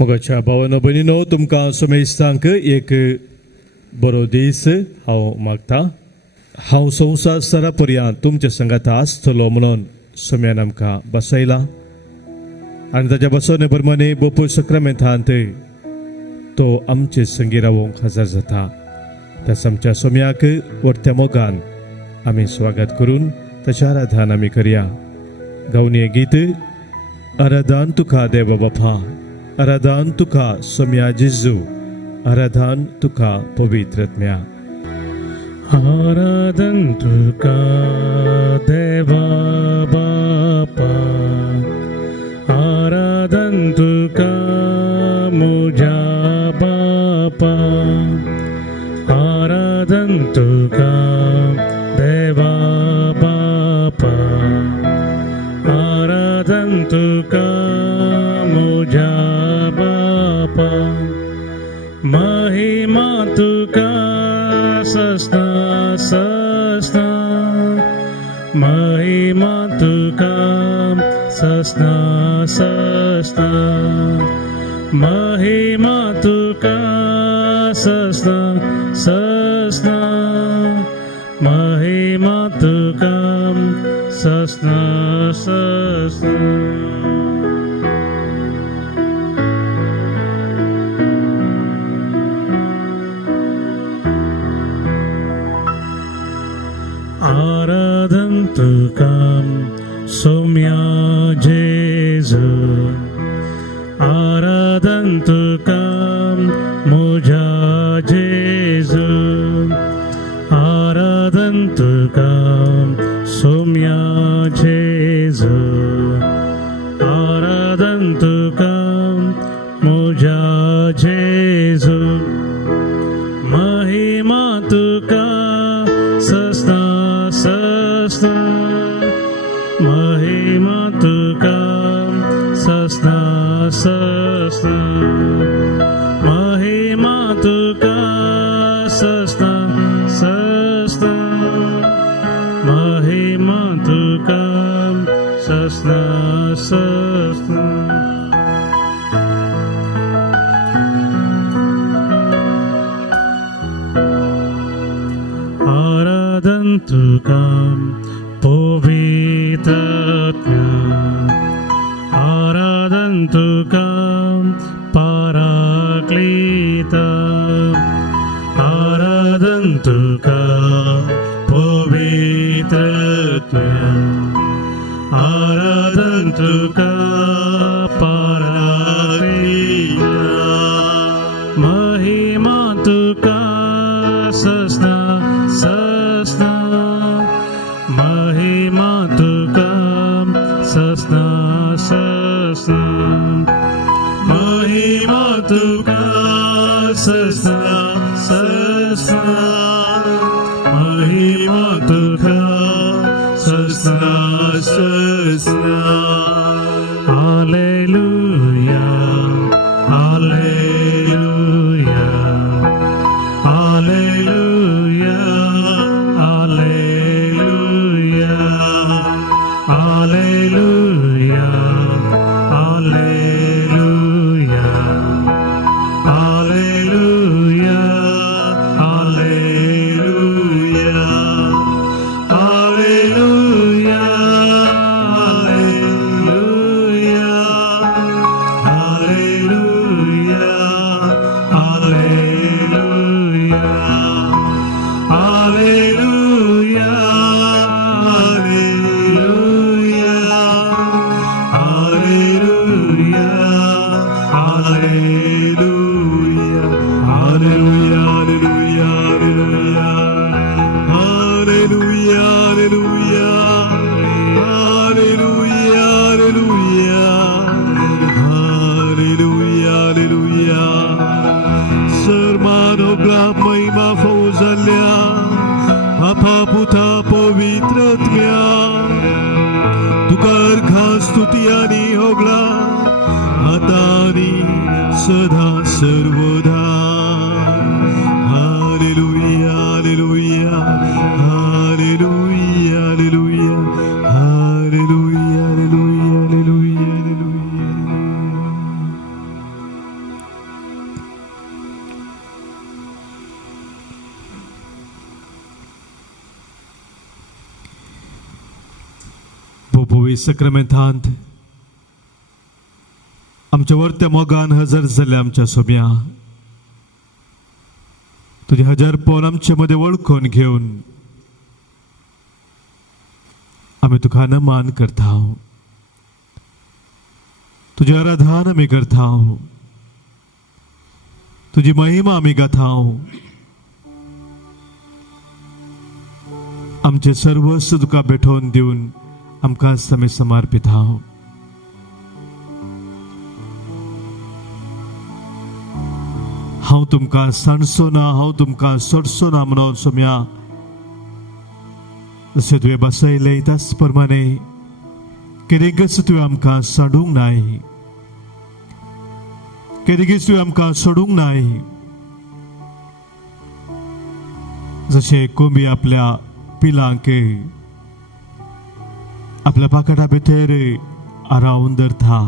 मोगाच्या भावानो भयणीनो तुमकां समेस्तांक एक बरो दीस हांव मागता. हांव संवसार स्तरा पर्यंत तुमच्या संगात आसतलो म्हणून सोम्यान आमकां बसयला आनी ताच्या बसोवणे प्रमाणे बोपूय सक्रामेंतांत तो आमचे संगी रावोंक हजर जाता. त्याच आमच्या सोम्याक वर्त्या मोगान आमी स्वागत करून ताचें आराधन आमी करया. गावनी गीत आराधन तुका देवा बापा, आराधन तुका सोम्या जेजू, आराधन तुका पवित्रात्म्या. आराधन तुका देवा बापा, आराधन तुका मुझा बापा, आराधन तुका देवा बापा, आराधन तुका मुझा बापा. महिमा तुका सस्ता सस्ता, महिमा तुका सस्ता सस्ता, महिमा तुका सस्ता सस्ता, महिमा तुका सस्ता सस्ता. आराधन तुका सोम्या जेजू, आराधन तुका मुझा जेजू, आराधन तुका सोम्या जेजू, आराधन तुका मुझा जेजू. महिमा तुका सस्ता सस्ता, महिमा तुका सस्ता सस्ता, महिमा तुका सस्ता सस्ता, महिमा तुका सस्ता सस्ता. आराधन तुका पवित्रात्म्या, आराधन तुका पाराक्लीता, आराधन तुका पवित्रात्म्या, आराधन तुका पाराक्लीता. महिमा तुका सस्ता सस्ता, महिमा तुका सस्ता सस्ता, महिमा तुका सस्ता सस्ता, महिमा तुका सस्ता सस्ता. हालेलुया हालेलुया हालेलुया हालेलुया हालेलुया हालेलुया हालेलुया हालेलुया हालेलुया स्तुती आणि होगला आता आणि सदा सर्वदा. हालेलुया हालेलुया हालेलुया हालेलुया हालेलुया हालेलुया हालेलुया हालेलुया. पोपोवी सक्रामेंतांत आमच्या वर्त्या मोगान हजर जाल्ल्या आमच्या सोम्या तुझे हजार पोल आमचे मध्ये वळखून घेऊन आम्ही तुका नमान करता तुझे आराधन आम्ही करता तुझी महिमा आम्ही गाथा आमचे सर्वस्व तुका भेटोवन दिवन आमकां आमी समर्पित आहों हांव तुमकां सांडचो ना हांव तुमकां सोडचो ना म्हणून सोम्या जशें तुवें बसयलें त्याच प्रमाणे केदेंकच तुवें आमकां सांडूंक नाय केदेंकच तुवें आमकां सोडूंक नाय जशें कोंबी आपल्या पिलांक आपल्या पाकटा भितर आरावून धरता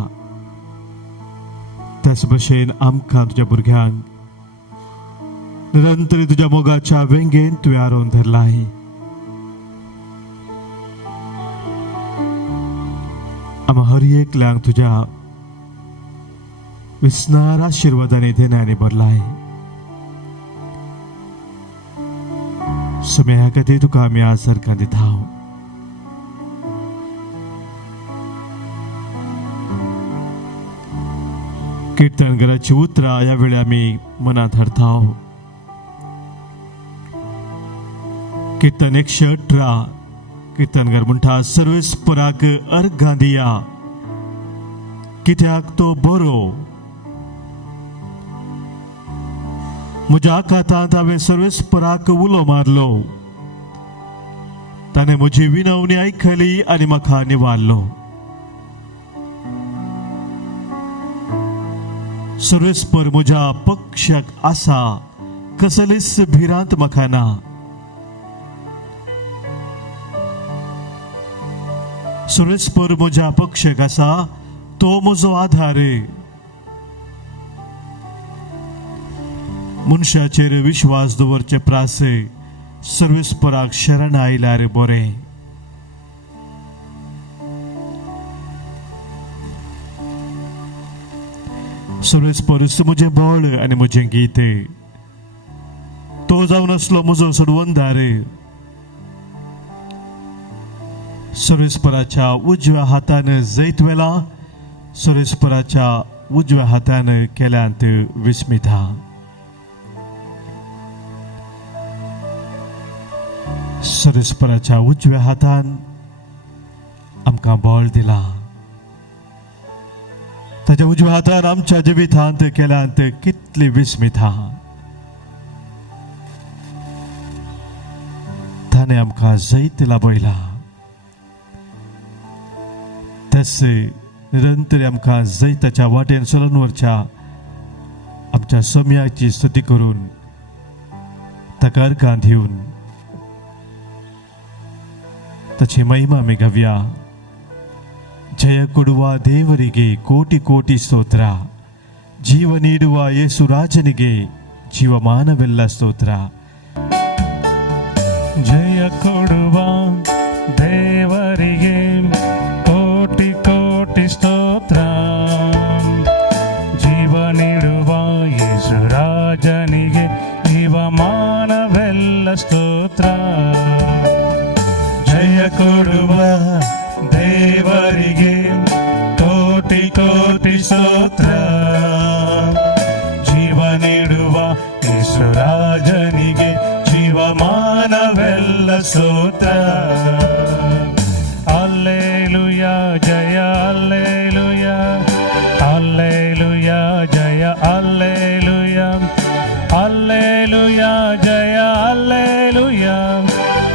त्याच भशेन आमकां तुज्या भुरग्यांक निरंतर तुज्या मोगाच्या वेंगेन तुवें आरोवन धरलाय आमी हर एकल्यांक तुज्या विस्नार आशिर्वादांनी देण्यानी भरलाय सोम्या खातीर तुका आमी आज सरकार दिता कीर्तनगराची उतरां ह्या वेळी आमी मनांत हाडता कीर्तन 118 कीर्तनगर म्हणटा सर्वेस्पराक अर्घां दिया कित्याक तो बरो म्हज्या आकांतांत हांवें सर्वेस्पराक उलो मारलो ताणें म्हजी विनवणी आयकली आनी म्हाका निवारलो सर्वेस्पर म्हज्या पक्षाक आसा कसलीच भिरांत म्हाका ना सर्वेस्पर म्हज्या पक्षाक आसा तो म्हजो आधार मनशाचेर विश्वास दवरचे प्रास सर्वेस्पराक शरण आयल्यार बरें सर्वेस्पर म्हजें बळ आनी म्हजें गीत तो जावन आसलो म्हजो सोडवंदार सर्वेस्पराच्या उजव्या हातान जैतवेला सर्वेस्पराच्या उजव्या हातान केल्यांत विस्मिता सर्वेस्पराच्या उजव्या हातान आमकां बळ दिला ताच्या उजव्या हातान आमच्या जिवितांत केल्यांत कितली विस्मिता ताणें आमकां जैत लाभयला तेच निरंतर आमकां जैताच्या वाटेन चलून व्हरच्या आमच्या सोम्याची स्तुती करून ताका अर्घां दिवन ताची महिमा आमी गावया जय कोडुवा देवरिगे कोटि कोटि स्तोत्र जीव ನೀಡುವ ಯೇಸು ರಾಜನಿಗೆ ಜೀವಮಾನವೆಲ್ಲ ಸ್ತೋತ್ರ ಜಯ ಕೊಡುವ ದೇವರಿಗೆ ಕೋಟಿ ಕೋಟಿ ಸ್ತೋತ್ರ ಜೀವ ನೀಡುವ ಯೇಸು ರಾಜನಿಗೆ ಜೀವಮಾನವೆಲ್ಲ ಸ್ತೋತ್ರ ಜಯ ಕೊಡುವ ದೇವರಿಗೆ ಕೋಟಿ ಕೋಟಿ ಸ್ತೋತ್ರ ಜೀವ ನೀಡುವ ಯೇಸು ರಾಜನಿಗೆ ಜೀವಮಾನವೆಲ್ಲ ಸ್ತೋತ್ರ ಹಲ್ಲೆಲೂಯ ಜಯ ಹಲ್ಲೆಲೂಯ ಹಲ್ಲೆಲೂಯ ಜಯ ಹಲ್ಲೆಲೂಯ ಹಲ್ಲೆಲೂಯ ಜಯ ಹಲ್ಲೆಲೂಯ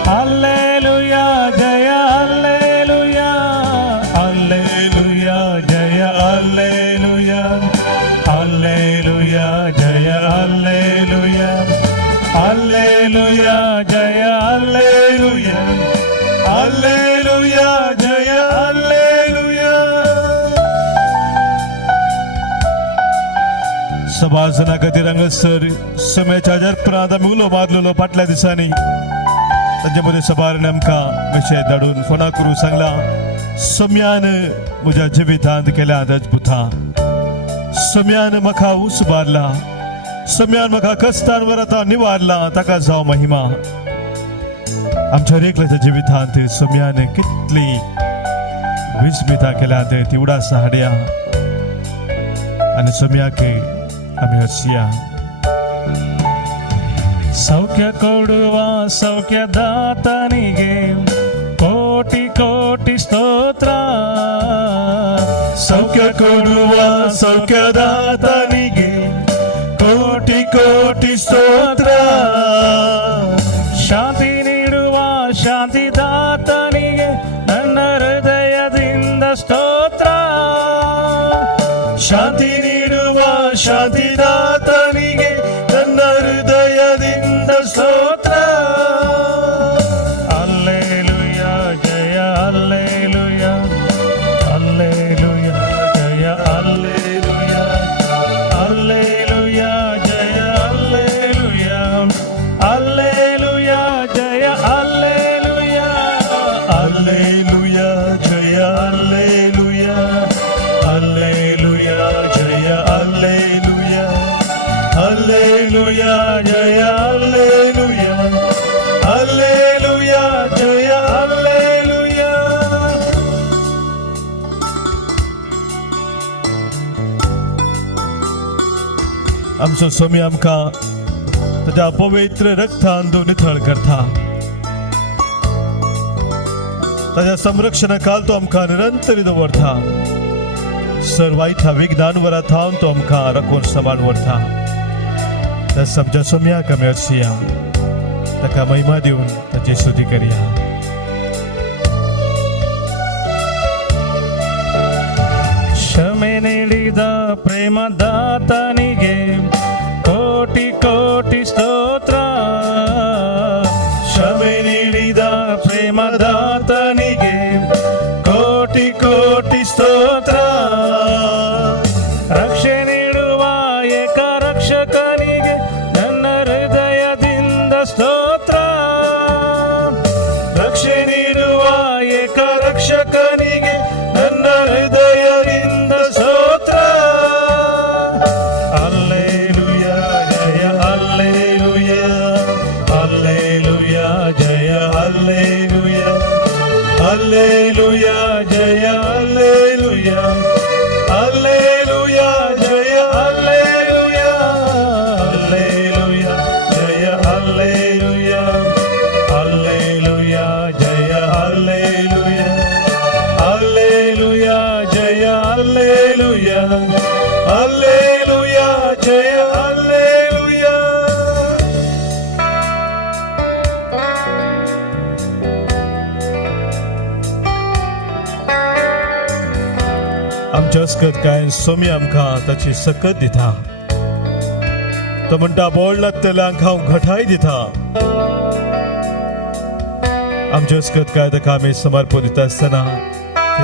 ಹಲ್ಲೆಲೂಯ ಜಯ ಹಲ್ಲೆಲೂಯ ಹಲ್ಲೆಲೂಯ ಜಯ ಹಲ್ಲೆಲೂಯ ಹಲ್ಲೆಲೂಯ ಜಯ ಹಲ್ಲೆಲೂಯ ಹಲ್ಲೆಲೂಯ ಜಯ ಹಲ್ಲೆಲೂಯ ಹಲ್ಲೆಲೂಯ ಜಯ ಹಲ್ಲೆಲೂಯ सभासना खातीर हांगासर सोम्याच्या जरपणांत आमी उलो मारलेलो फाटल्या दिसांनी ताचे मदें सभार आमकां विशय धाडून फोना करून सांगला सोम्यान म्हज्या जिवितांत केल्यात अद्भुतां. सोम्यान म्हाका उसबारला, सोम्यान म्हाका कस्तान वरात निवारला. ताका जावं महिमा. आमच्या एकल्याच्या जिवितांत सोम्यान कितली विस्मितां केल्यात ती उडास हाडया आनी सोम्याक आमी हसया. ಸೌಖ್ಯ ಕೊಡುವ ಸೌಖ್ಯದಾತನಿಗೆ ಕೋಟಿ ಕೋಟಿ ಸ್ತೋತ್ರ. ಸೌಖ್ಯ ಕೊಡುವ ಸೌಖ್ಯದಾತನಿಗೆ ಕೋಟಿ ಕೋಟಿ ಸ್ತೋತ್ರ. ಶಾಂತಿ ನೀಡುವ ಶಾಂತಿದಾತನಿಗೆ ನನ್ನ ಹೃದಯದಿಂದ ಸ್ತೋತ್ರ. ಶಾಂತಿ ನೀಡುವ ಶಾಂತಿದಾತನಿಗೆ ನನ್ನ ಹೃದಯದಿಂದ ಸ್ತೋತ್ರ. ಹಲ್ಲೆಲೂಯ ಜಯ ಹಲ್ಲೆಲೂಯ ಹಲ್ಲೆಲೂಯ ಜಯ ಹಲ್ಲೆಲೂಯ ಹಲ್ಲೆಲೂಯ ಜಯ ಹಲ್ಲೆಲೂಯ ಹಲ್ಲೆಲೂಯ ಜಯ ಹಲ್ಲೆಲೂಯ ಹಲ್ಲೆಲೂಯ ಜಯ ಹಲ್ಲೆಲೂಯ ಹಲ್ಲೆಲೂಯ ಜಯ ಹಲ್ಲೆಲೂಯ ಹಲ್ಲೆಲೂಯ ಜಯ ಹಲ್ಲೆಲೂಯ ಹಲ್ಲೆಲೂಯ ಜಯ ಹಲ್ಲೆಲೂಯ. आमचो स्वामी आमकां ताच्या पवित्र रक्तान तो नितळ करता. ताच्या संरक्षणा खाल तो आमकां निरंतर दवरता. सर्वायथा विघ्नान वरात थावन तो आमकां राखून सांबाळून व्हरता. तस आमच्या सोम्याक आमी हरसया, ताका महिमा दिवन ताची स्तुती करया. ಕ್ಷಮೆ ನೀಡಿದ ಪ್ರೇಮದಾತನಿಗೆ ಕೋಟಿ ಕೋಟಿ ಸ್ತೋತ್ರ. ಕ್ಷಮೆ ನೀಡಿದ ಪ್ರೇಮದಾತನಿಗೆ ಕೋಟಿ ಕೋಟಿ ಸ್ತೋತ್ರ. ರಕ್ಷೆ ನೀಡುವ ಏಕ ರಕ್ಷಕನಿಗೆ ನನ್ನ ಹೃದಯದಿಂದ ಸ್ತೋತ್ರ. ರಕ್ಷೆ ನೀಡುವ ಏಕ ರಕ್ಷಕನಿಗೆ ನನ್ನ ಹೃದಯದಿಂದ ಸ್ತೋತ್ರ. ಹಲ್ಲೆಲೂಯ ಜಯ ಹಲ್ಲೆಲೂಯ ಹಲ್ಲೆಲೂಯ ಜಯ ಹಲ್ಲೆಲೂಯ ಹಲ್ಲೆಲೂಯ ಜಯ ಹಲ್ಲೆಲೂಯ ಹಲ್ಲೆಲೂಯ ಜಯ ಹಲ್ಲೆಲೂಯ ಹಲ್ಲೆಲೂಯ ಜಯ ಹಲ್ಲೆಲೂಯ ಹಲ್ಲೆಲೂಯ ಜಯ ಹಲ್ಲೆಲೂಯ ಹಲ್ಲೆಲೂಯ ಜಯ ಹಲ್ಲೆಲೂಯ ಹಲ್ಲೆಲೂಯ ಜಯ ಹಲ್ಲೆಲೂಯ. आमच्या अस्कत काय सोमी आमकां ताची सकत दिता. तो म्हणटा बोड लागतल्यांक हांव घटाय दिता. आमच्या अस्कत काय ताका आमी समर्पण दिता आसतना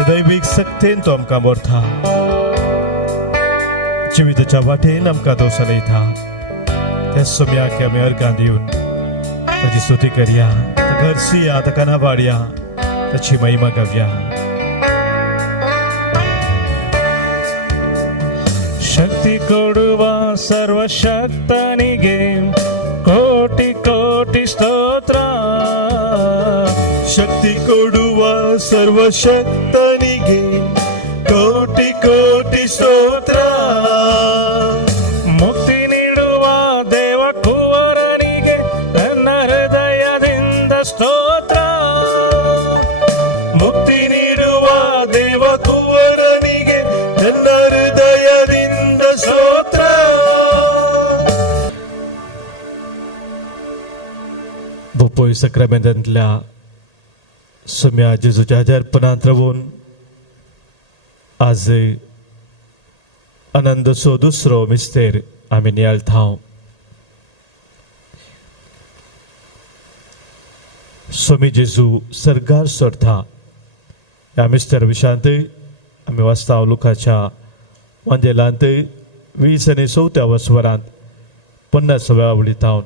दैवीक सक्तेन तो आमकां व्हरता. जिविताच्या वाटेन आमकां तो चलयता. त्या सोम्याक आमी अर्गां दिवन ताची स्तुती करया, ताका हरसया, ताका नावाडया, ताची महिमा गावया. ಶಕ್ತಿ ಕೊಡುವ ಸರ್ವಶಕ್ತನಿಗೆ ಕೋಟಿ ಕೋಟಿ ಸ್ತೋತ್ರ. ಶಕ್ತಿ ಕೊಡುವ ಸರ್ವಶಕ್ತನಿಗೆ ಕೋಟಿ ಕೋಟಿ ಸ್ತೋತ್ರ. ಮುಕ್ತಿ ನೀಡುವ ದೇವ ಕುವರನಿಗೆ ನನ್ನ ಹೃದಯದಿಂದ ಸ್ತೋತ್ರ. ಮುಕ್ತಿ ನೀಡುವ ದೇವ ಕುವರನಿಗೆ ನನ್ನ ಹೃದಯದಿಂದ ಸ್ತೋತ್ರ. बोपोय सक्रामेंतांतल्या सोम्या जेजूच्या अर्पणांत रावून आज आनंदचो दुसरो मिस्तेर आमी नियाळटाव. स्वामी जेजू सर्गार सोडता ह्या मिस्तेर विशांत आमी वाचता लुकाच्या वंजेलांत 20 आनी 4 वसवरांत 50व्या आवळीतावन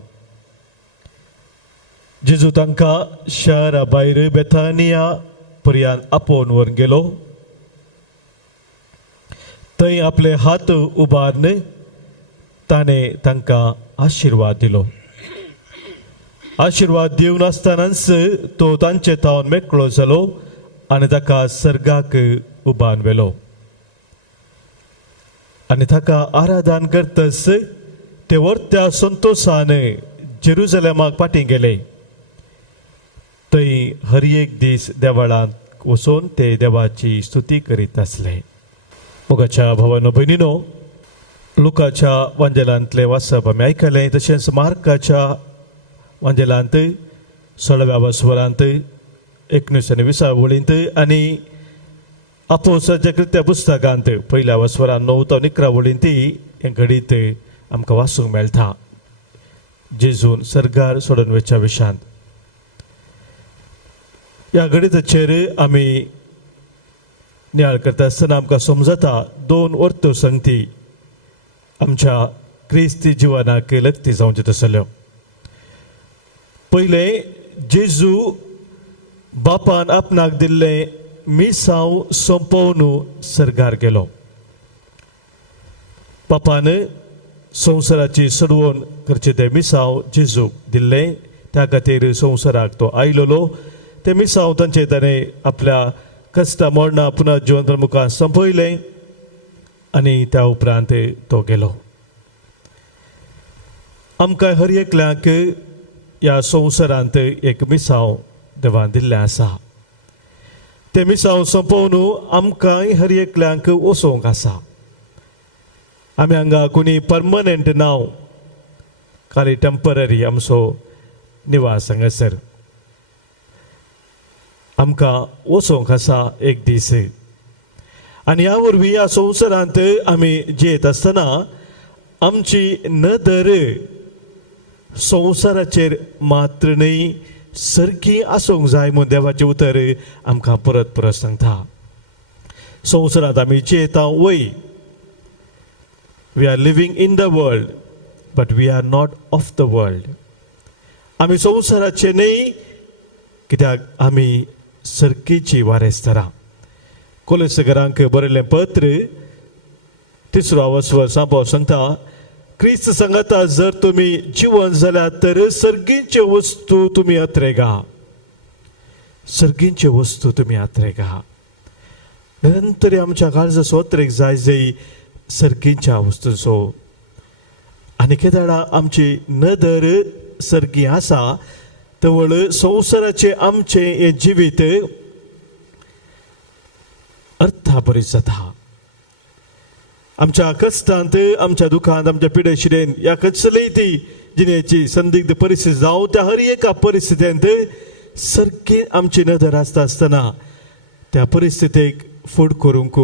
जेजू तांकां शहरा भायर बेथानिया पर्यंत आपोवन व्हरून गेलो. थंय आपले हात उबारून ताणें तांकां आशिर्वाद दिलो. आशिर्वाद दिवन आसतनाच तो तांचे तावन मेकळो जालो आनी ताका सर्गाक उबारून व्हेलो. आनी ताका आराधन करतस ते वर्त्या संतोषान जेरुसलेमाक फाटीं गेले. थंय हर एक दीस देवळांत वचून ते देवाची स्तुती करीत आसले. मोगाच्या भावांनो भयणीनो, लुकाच्या वांजेलांतले वाचप आमी आयकलें. तशेंच मार्काच्या वांजेलांत 16व्या वस्वरांत 19 आनी 20 वळींत आनी आपोस्तलांच्या कृत्या पुस्तकांत 1ल्या वस्वरांत 9 ते 11 वळींत हें घडीत आमकां वाचूंक मेळटा. जेजून सर्गार सोडून वचच्या विशयांत ह्या घडीताचेर आमी नियाळ करता आसतना आमकां समजता 2 वर्तो संगती आमच्या क्रिस्ती जिवनाक लक्ती जावच्यो तसल्यो. पयलें, जेजू बापान आपणाक दिल्लें मिसांव सोंपोवन सर्गार गेलो. बापान संवसाराची सडवण करचे तें मिसांव जेजूक दिल्लें. त्या खातीर संवसाराक तो आयलोलो. तें मिसांव तांचे ताणें आपल्या कश्टा मरणा पुना जिवंत मुखार संपयलें आनी त्या उपरांत तो गेलो. आमकां हर एकल्याक ह्या संवसारांत एक मिसांव देवान दिल्लें आसा. तें मिसांव संपोवन आमकांय हर एकल्यांक वचोंक आसा. आमी हांगा कोणी परमनंट नाव, खाली टेम्पररी आमचो निवास हांगासर. आमकां वचोंक आसा एक दीस. आनी ह्या वरवीं ह्या संवसारांत आमी जियेत आसतना आमची नदर संवसाराचेर मात्र न्ही सारकी आसूंक जाय म्हूण देवाचें उतर आमकां परत परत सांगता. संवसारांत आमी जियेता वय. We are living in the world but we are not of the world. आमी संवसाराचे न्ही, कित्याक आमी सर्गीची वारेस्तारां. कोलोसेकरांक बरयल्लें पत्र 3रो वस्वर सांपो सांगता, क्रिस्त सांगता जर तुमी जिवन जाल्यार तर सर्गींच्यो वस्तू तुमी आत्रेगा. सर्गींच्यो वस्तू तुमी आत्रेगा. निरंतर आमच्या काळजाचो आत्रेक जाय जय सर्गींच्या वस्तूंचो. आनी केदाडा आमची नदर सर्गी आसा तवळ संवसाराचे आमचे हे जिवीत अर्थाभरीत जाता. आमच्या कश्टांत, आमच्या दुखांत, आमच्या पिडेशिरेन, ह्या कसलीय ती जिणेची संदिग्ध परिस्थिती जावं त्या हर एका परिस्थितींत सारकी आमची नदर आसता आसतना त्या परिस्थितीक फुड करूंक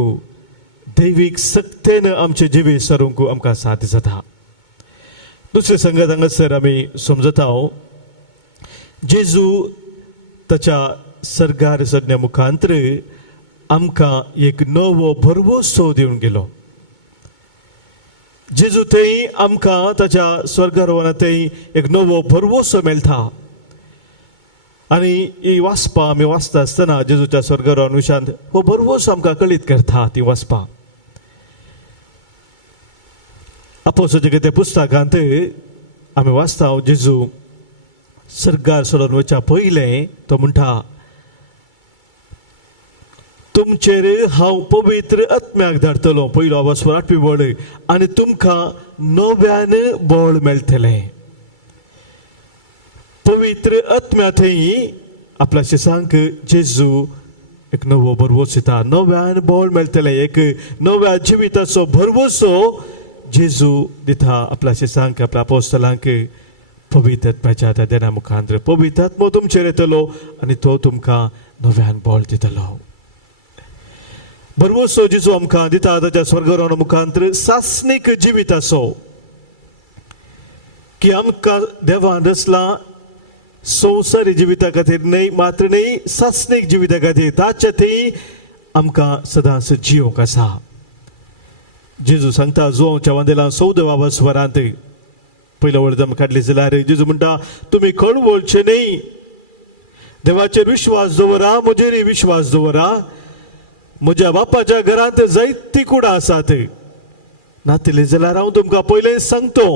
दैवीक सक्तेन आमचे जिवीत सरूंक आमकां साथ जाता. दुसरे संगत हांगासर आमी समजता जेजू ताच्या सर्गार सडण्या मुखांतर आमकां एक नवो भरवोसो दिवन गेलो. जेजू थंय आमकां ताच्या स्वर्गारोहणांत थंय एक नवो भरवोसो मेळटा. आनी ही वाचपां आमी वाचता आसतना जेजूच्या स्वर्गारोहण विशयांत हो भरवोसो आमकां कळीत करता ती वाचपां. आपोस्तलांच्या त्या पुस्तकांत आमी वाचता जेजू सर्गार सोडून वचच्या पयलें तो म्हणटा, तुमचेर हांव पवित्र आत्म्याक धाडटलो. 1 वस्वर 8वी वळ. आनी तुमकां नव्यान बळ मेळटलें. पवित्र आत्म्या थंय आपल्या शिसांक जेजू एक नवो भरवोस दिता. नव्यान बळ मेळटलें. एक नव्या जिविताचो भरवोसो जेजू दिता आपल्या शिसांक, आपल्या आपोस्तलांक. पवित्र आत्म्याच्या त्या देना मुखांतर पवित्र आत्मो तुमचेर येतलो आनी तो तुमकां नव्यान बळ दितलो. भरवोसो जेजू आमकां दिता ताच्या स्वर्गारोहणा मुखांतर सासणीक जिविताचो, की आमकां देवान रचला संवसारी जिविता खातीर न्ही, मात्र न्ही सासणीक जिविता खातीर. ताचे थंय आमकां सदांच जियोंक आसा. जेजू सांगता जोच्या वांदेला 14व्या वस्वरांत पयल्या वळ काडली जाल्यार जेजू म्हणटा, तुमी कळवळचे न्ही देवाचेर विश्वास दवरा, म्हजेरय विश्वास दवरा. म्हज्या बापाच्या घरांत जायतीं कुडां आसात. नातिले जाल्यार हांव तुमकां पयलें सांगतो,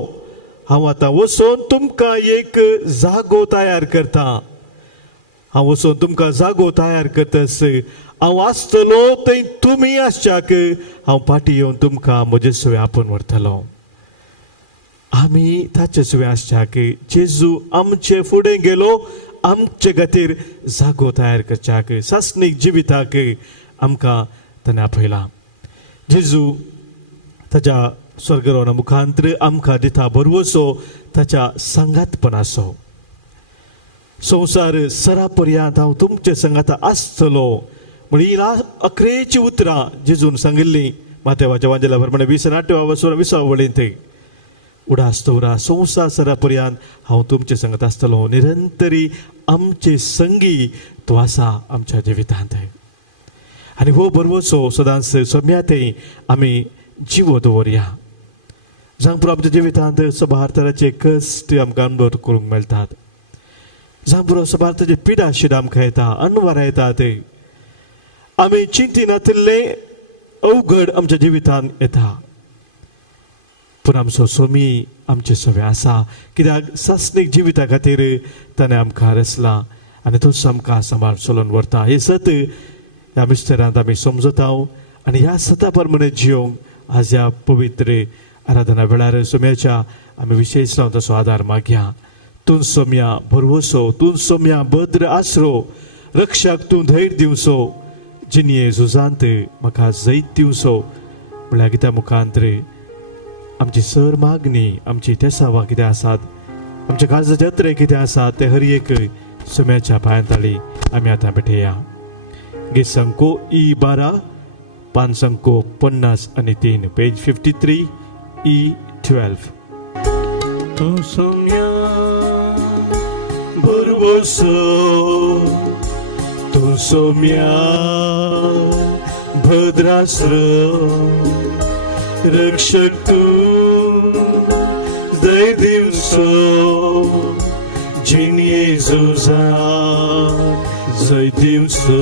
हांव आतां वचोन तुमकां एक जागो तयार करता. हांव वचोन तुमकां जागो तयार करतस हांव आसतलो थंय तुमी आसच्याक हांव फाटीं येवन तुमकां म्हजे सुवें आपोवन व्हरतलो. आमी ताचे सुवें आसच्याक जेजू आमचे फुडें गेलो आमचे खातीर जागो तयार करच्याक. सासणीक जिविताक आमकां ताणें आपयला. जेजू ताच्या स्वर्गरोवणा मुखांतर आमकां दिता बरवसो ताच्या सांगातपणाचो. संवसार सरा पर्यंत हांव तुमचे संगात आसतलो म्हण ही अकरेची उतरां जेजून सांगिल्लीं मातेवाच्या वांजेला प्रमाणे 28 वळेंत. उडास दवरा, संवसार सरा पर्यंत हांव तुमचे संगत आसतलो. निरंतरी आमचे संगी तो आसा आमच्या जिवितांत. आनी हो बरवसो सदांच सोम्यातय आमी जिवो दवरया. जांग आमच्या जिवितांत सबार तरांचे कश्ट आमकां अनुभव करूंक मेळटात. जांग सबार तरांचे पिडा शिडा आमकां येता, अनवरां येतात. आमी चिंतिनातिल्ले अवघड आमच्या जिवितांत येता. पूण आमचो सोमी आमचे सवे आसा, कित्याक सासणीक जिविता खातीर ताणें आमकां रचला आनी तोच आमकां सांबाळ चलोवन व्हरता. हे सत ह्या मिस्टरांत आमी समजता आनी ह्या सता प्रमाणे जियोंक आज ह्या पवित्र आराधना वेळार सोम्याच्या आमी विशेश लावन तसो आदार मागया. तूं सोम्या बरवसो, तूं सोम्या भद्र आसरो, रक्षक तूं धैर्य दिवचो, जिनिये झुजांत म्हाका जैत दिवचो. म्हळ्यार गित्या मुखांतर आमची सर मागणी, आमची तेसावां कितें आसात, आमचे काळजाचे जत्रे कितें आसात ते हर एक सोम्याच्या पांयांताळी आमी आतां भेटया. गीत संको E12 5 50 आणि 3 पेज 53 E12. तू सोम्या बरवसो, तू सोम्या भद्रासरो, रक्षक तूं दय दिवचो, जिनिये झुजांत जय दिवचो.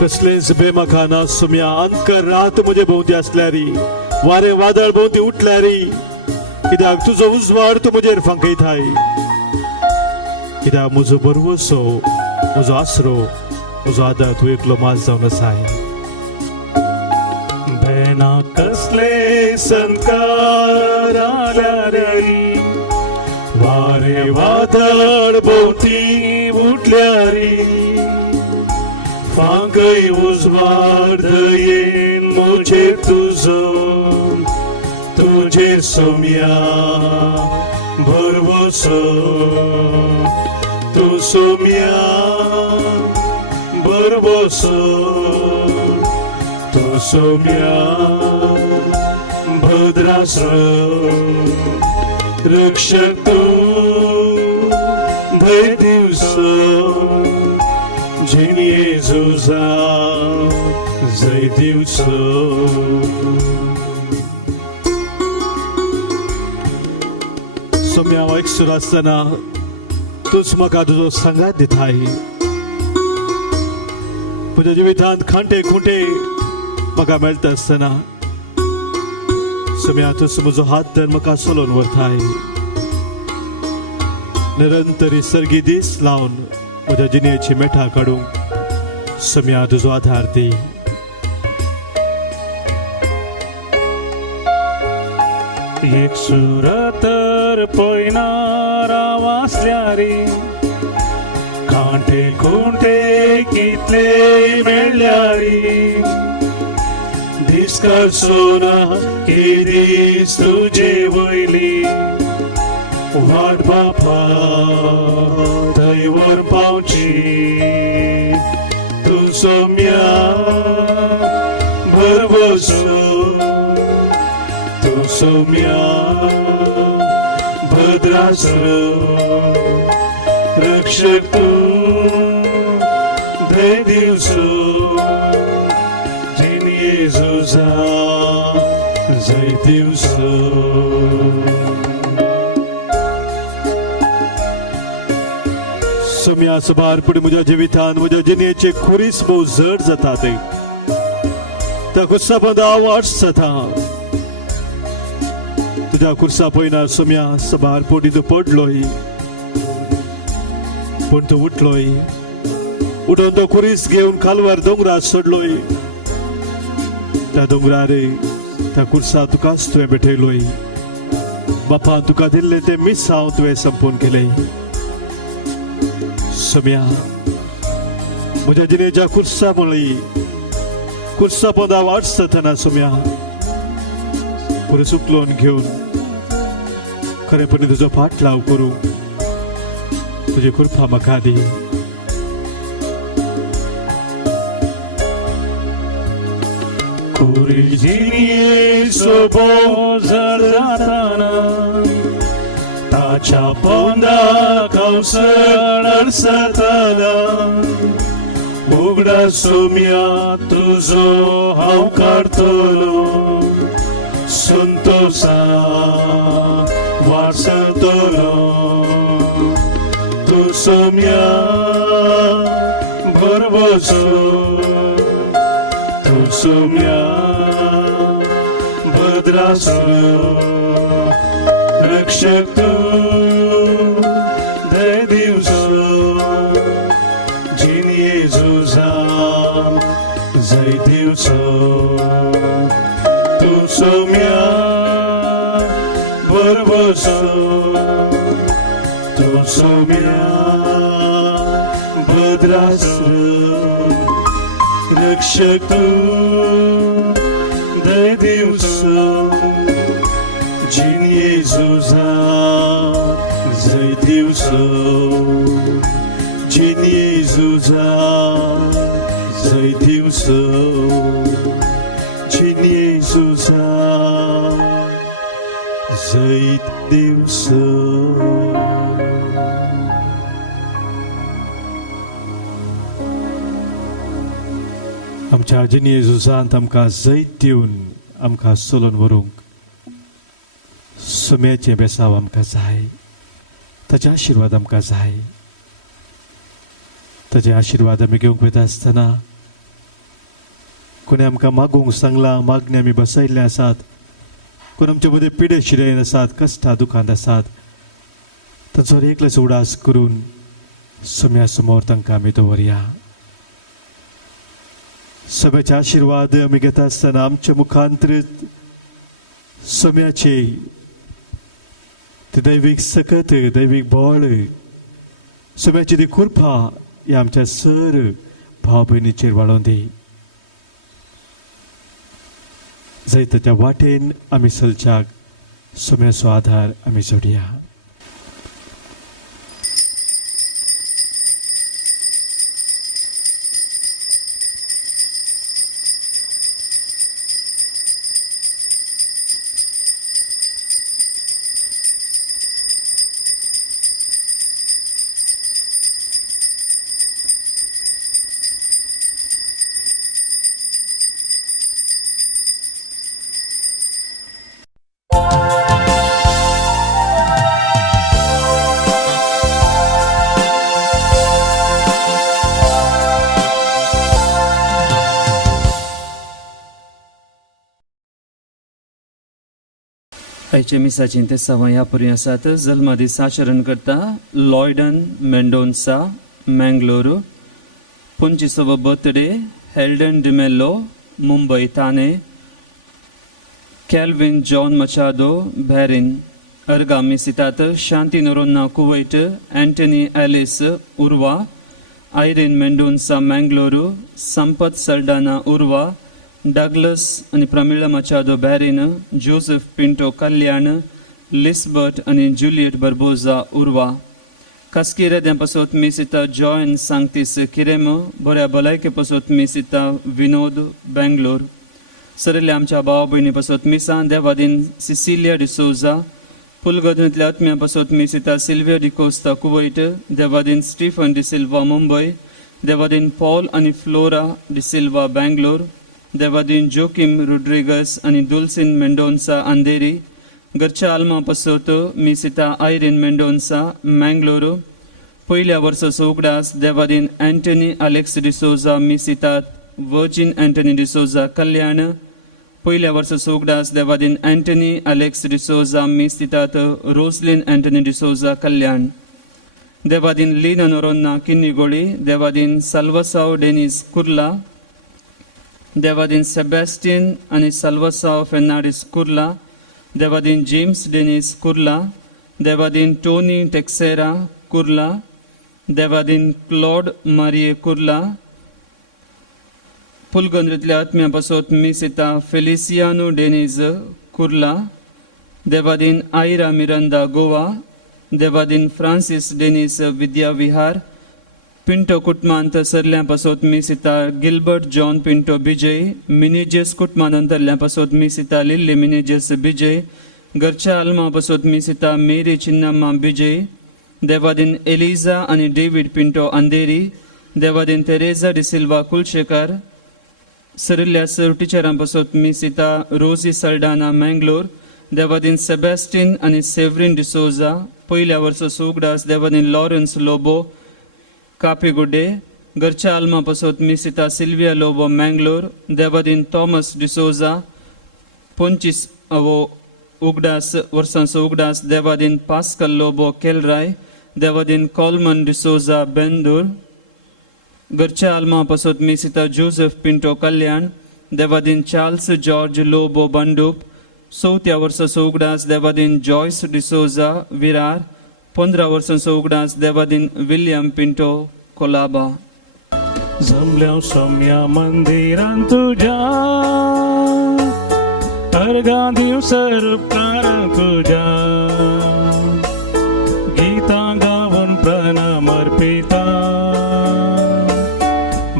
कसलेंच बेमखाना सोम्या अंकर रात म्हजे भोंवती आसल्यारी, वारें वादळ भोंवती उठल्यारी, कित्याक तुजो उजवाड तूं म्हजेर फांकयताय. कित्याक म्हजो बरवसो, म्हजो आसरो, म्हजो आदार तूं एकलो माज जावन आसाय. बेना कसले संकार आल्यारी, वारें वादळ भोंवती उठल्यारी, फांकय उजवाड दयेन म्हजेर तुजो, तुजेर सोम्या बरवसो. तूं सोम्या बरवसो, तूं सोम्या भद्रासरो, रक्षक तूं धैर्य दिवचो, जिनिये झुजांत जय दिवचो. सोम्या हांव एकसुर आसतना तूंच म्हाका तुजो सांगात दिताय. म्हज्या जिवितांत खांटे खुंटे म्हाका मेळटा आसतना सोम्या तूंच म्हजो हात धर म्हाका चलोवन व्हरताय. निरंतरी सर्गी दीस लावन म्हज्या जिणेची मेठां काडूंक सोम्या तुजो आधार दी. एक सुर तर पयनारा वाचल्यारी, कांटे खुंटे कितले मेळ्ळ्यारी, दिसकार सोना की दीस तुजे वयली, वाट बापा थंय वर पावची. तूं सोम्या बरवसो, तूं सोम्या भद्रासरो, रक्षक तूं धैर्य दिवचो, जिनिये झुजांत जय दिवस सोम्या सुमार पुढे म्हज्या जिवितान म्हज्या जिणेचे खुरीस भोव जड जाता ते त्या खुर्सा बंद आवाज जाता तुझ्या खुर्सा पयना सोम्या सबार पोटी तू पडलोय पण तू उठलोय उठून तो खुरीस घेऊन खालवर दोंगरात सोडलोय त्या दोंगरार त्या खुर्सा तुकाच तुवें भेटयलोय बापा तुका दिल्ले ते मिस हांव तुवें संपून केले सोम्या म्हज्या जिणेच्या खुर्सा मळी खुर्सा पदा वाटसतना सोम्या खुरीस उखलून घेवन खरेपणी तुजो फाटलाव करूं तुजी कृपा म्हाका दी जिणे सोबो जड जाताना ताच्या पोंदा कवसळ अडसताना उगडा सोम्या तुजो हांव काडटलो संतोषा वाडसतलो तू सोम्या भरवसो तू सोम्या भद्रासलो रक्षक तू दय दिवस जिन येजूजा जय दिवस तू सोम्या भरवस तू सोम्या भद्रास रक्षक तू दय दिवस जिन येजूजा जय दिवस जिन येजूजा जय दिवस जिन येजूजा जय दिवस आमच्या जिन येजूजांत आमकां जैत दिवन आमकां चलोवन व्हरूंक सोम्याचे बेसाव आमकां जाय ताचे आशिर्वाद आमकां जाय ताचे आशिर्वाद आमी घेवंक वयता आसतना कोणी आमकां मागूंक सांगलां मागणी आमी बसयल्ले आसात कोण आमचे मदीं पिडे शिरेन आसात कश्टां दुखांत आसात तांचो एकलेच उडास करून सोम्या समोर तांकां आमी दवरया सोम्याचे आशिर्वाद आमी घेता आसतना आमच्या मुखांतरीत सोम्याचे ती दैवीक सकत दैवीक बळ सोम्याची ती कृपा ह्या आमच्या सर भाव भयणीचेर वाडोवन दी जायते त्या वाटेन आमी चलच्याक सोम्याचो आधार आमी जोडया आयचे मिसाचीं ते सवाय ह्या परी आसात जल्मा दीस आचरण करता लॉयडन मेंडोन्सा मँगलोर 25वा birthday Helden D'Mello Mumbai Thane Calvin John Machado Bahrain अर्गा मिसितात Shanti Noronha Kuwait Antony Alice Urwa Irene Mendonca Mangalore Sampath Saldanha Urwa Douglas आणि Pramila Machado Bahrain Joseph Pinto Kalyan Lisbert आणि जुलियट बर्बोजा उर्वा कस्किरे पासत मिसिता जॉयन सांगतीस किरेम बऱ्या भलायके पासत मिसिता विनोद बँगलोर सरले आमच्या भावा भयणी पासत मिसा देवादीन सिसिलिया डिसोजा पुलगदनींतल्या आत्म्या पासत मिसिता सिल्विया डिकोस्ता कुवैट देवादीन स्टीफन डिसिल्वा मुंबई देवादीन पॉल आणि फ्लोरा डिसिल्वा बँगलोर देवादीन जोकिम रोड्रिगस आणि दुल्सिन मेंडोन्सा अंधेरी घरच्या आल्मा पसोत मिसिता आयरिन मेंडोन्सा मँगलोरू पहिल्या वर्साचो उगडास देवादीन अँटनी अलेक्स डिसोजा मिसितात वर्जिन अँटनी डिसोजा कल्याण पहिल्या वर्साचो उगडास देवादीन अँटनी अलेक्स डिसोजा मिसितात रोसलिन अँटनी डिसोजा कल्याण देवादीन लीना नोरोन्ना किन्नीगोळी देवादीन साल्वसाव डेनिस कुर्ला देवादीन सेबॅस्टिन आणि साल्वसाव फेर्नांडिस कुर्ला देवादीन जेम्स डेनिस कुर्ला देवादीन टोनी टेक्सेरा कुर्ला देवादीन क्लॉड मारिये कुर्ला पुलगंद्रीतल्या आत्म्यापासोत मिसिता फेलिसियानो डेनिज कुर्ला देवादीन आयरा मिरांदा गोवा देवादीन फ्रांसिस डेनिस विद्या विहार पिंटो कुटमांत सरल्यापासोत मिसिता गिल्बर्ट जॉन पिंटो बिजय मिनेजेस कुटमांतरल्यापासोत मिसिता लिल्ली मिनेजेस बिजय घरच्या आल्मापासोत मिसिता मेरी चिन्नम्मा बिजय देवादीन एलिझा आणि डेव्हिड पिंटो अंधेरी देवादीन तेरेजा डिसिल्वा कुलशेकर सरल्या टिचरांपासोत मिसिता रोजी सल्डाना मँगलोर देवादीन सेबॅस्टिन आणि सेव्हरिन डिसोजा पहिल्या वर्साचो उगडास देवादीन लॉरेन्स लोबो कापेगुड्डे घरच्या आल्मापासोत मिसिता सिल्विया लोबो मँगलोर देवादीन थॉमस डिसोजा 25 उगडास वर्सांचो उगडास देवादीन पास्कल लोबो केलराय देवादीन कॉलमन डिसोजा बेंदूर घरच्या आल्मापासोत मिसिता जोसेफ पिंटो कल्याण देवादीन चार्ल्स जॉर्ज लोबो बंडूप 4थ्या वर्साचो उगडास देवादीन जॉयस डिसोजा विरार 15 वर्सांचो उगडास देवादीन विलियम पिंटो कोलाबा जमल्या सोम्या मंदिरांत तुझ्या अर्गा दिवसर उपकारां तुझ्या गीतां गावन प्रणाम अर्पिता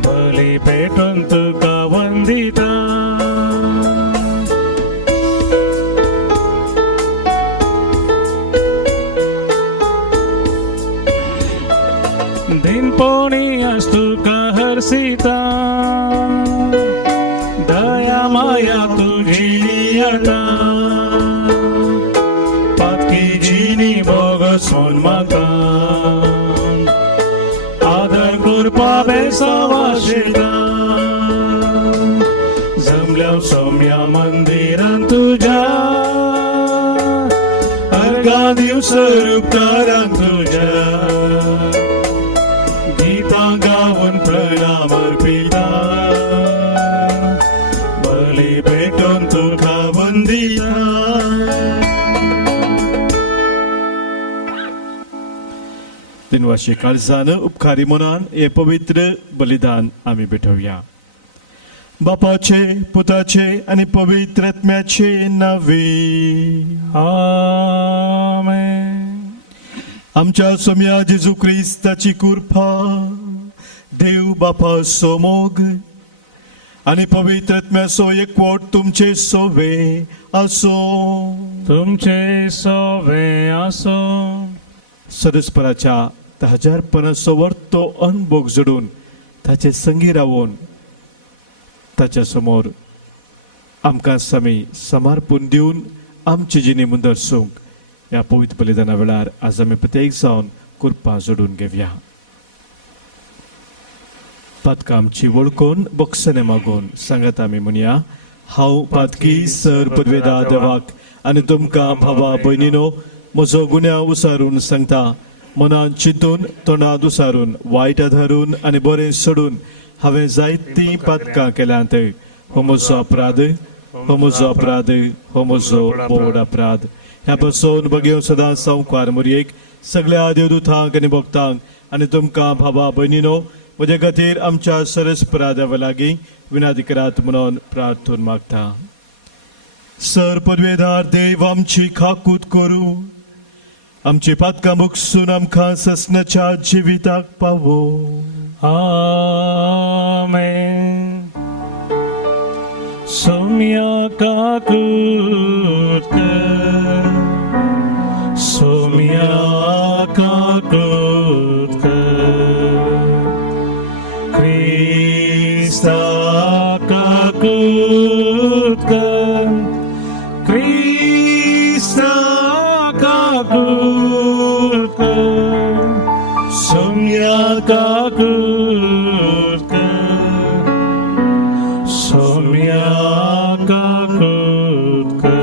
बली पेटून तुका वंदिता दिनपोणी तुका हरसिता दया माया तुझी आता पातकी जिनी बोगसून म्हाका आदर करपा बेसावाशिता जमल्या सोम्या मंदिरांत तुझ्या अर्गा दिवसर उपकारांत तुझ्या गीतां गावन प्रणाम अर्पिता बली पेटून तुका वंदिता दिनवाशी काळजान उपकारी मनान हे पवित्र बलिदान आमी भेटवया बापाचे पुताचे आणि पवित्र आत्म्याचे नावे आमेन आमच्या सोम्या जेजू क्रिस्ताची कृपा देव बापा सोमोग आणि पवित्र आत्म्याचो एकवट तुमचे सोवे असो तुमचे सोवे आसो सदस्पराच्या 1050 वर्तो अनुभोग जोडून ताचे संगी रावून ताच्या समोर आमकां समी समर्पण दिवन आमची जिणी मुंदरसूंक ह्या पवित्र बलिदाना वेळार आज आमी प्रत्येक जावन कृपा जोडून घेवया पातकां आमची वळखून बक्षणे मागून सांगात आमी म्हणया हांव पातकी सर पदवेदार देवाक आनी तुमकां भावा भयणीनो म्हजो गुन्यांव उसारून सांगता मनान चिंतून तोंडांत उसारून वायट धरून आनी बरें सोडून हांवें जायतीं पातकां केल्यांत हो म्हजो अपराध हो म्हजो अपराध हो म्हजो व्हड अपराध ह्या पासून बगयो सदांच संवकार मोरयेक सगळ्या देवदूतांक आनी भक्तांक आनी तुमकां भावा भयणीनो म्हजे खातीर आमच्या सरस्परा देवा लागीं विनंती करात म्हणून प्रार्थून मागता सर पदवेदार देव आमची खाकूत करूं आमची पातकां मुगसून आमकां ससनाच्या जिविताक पावो आमेन सोम्या काकूत सोम्या काकूत क्रिस्ता काकूत kakutke somya kakutke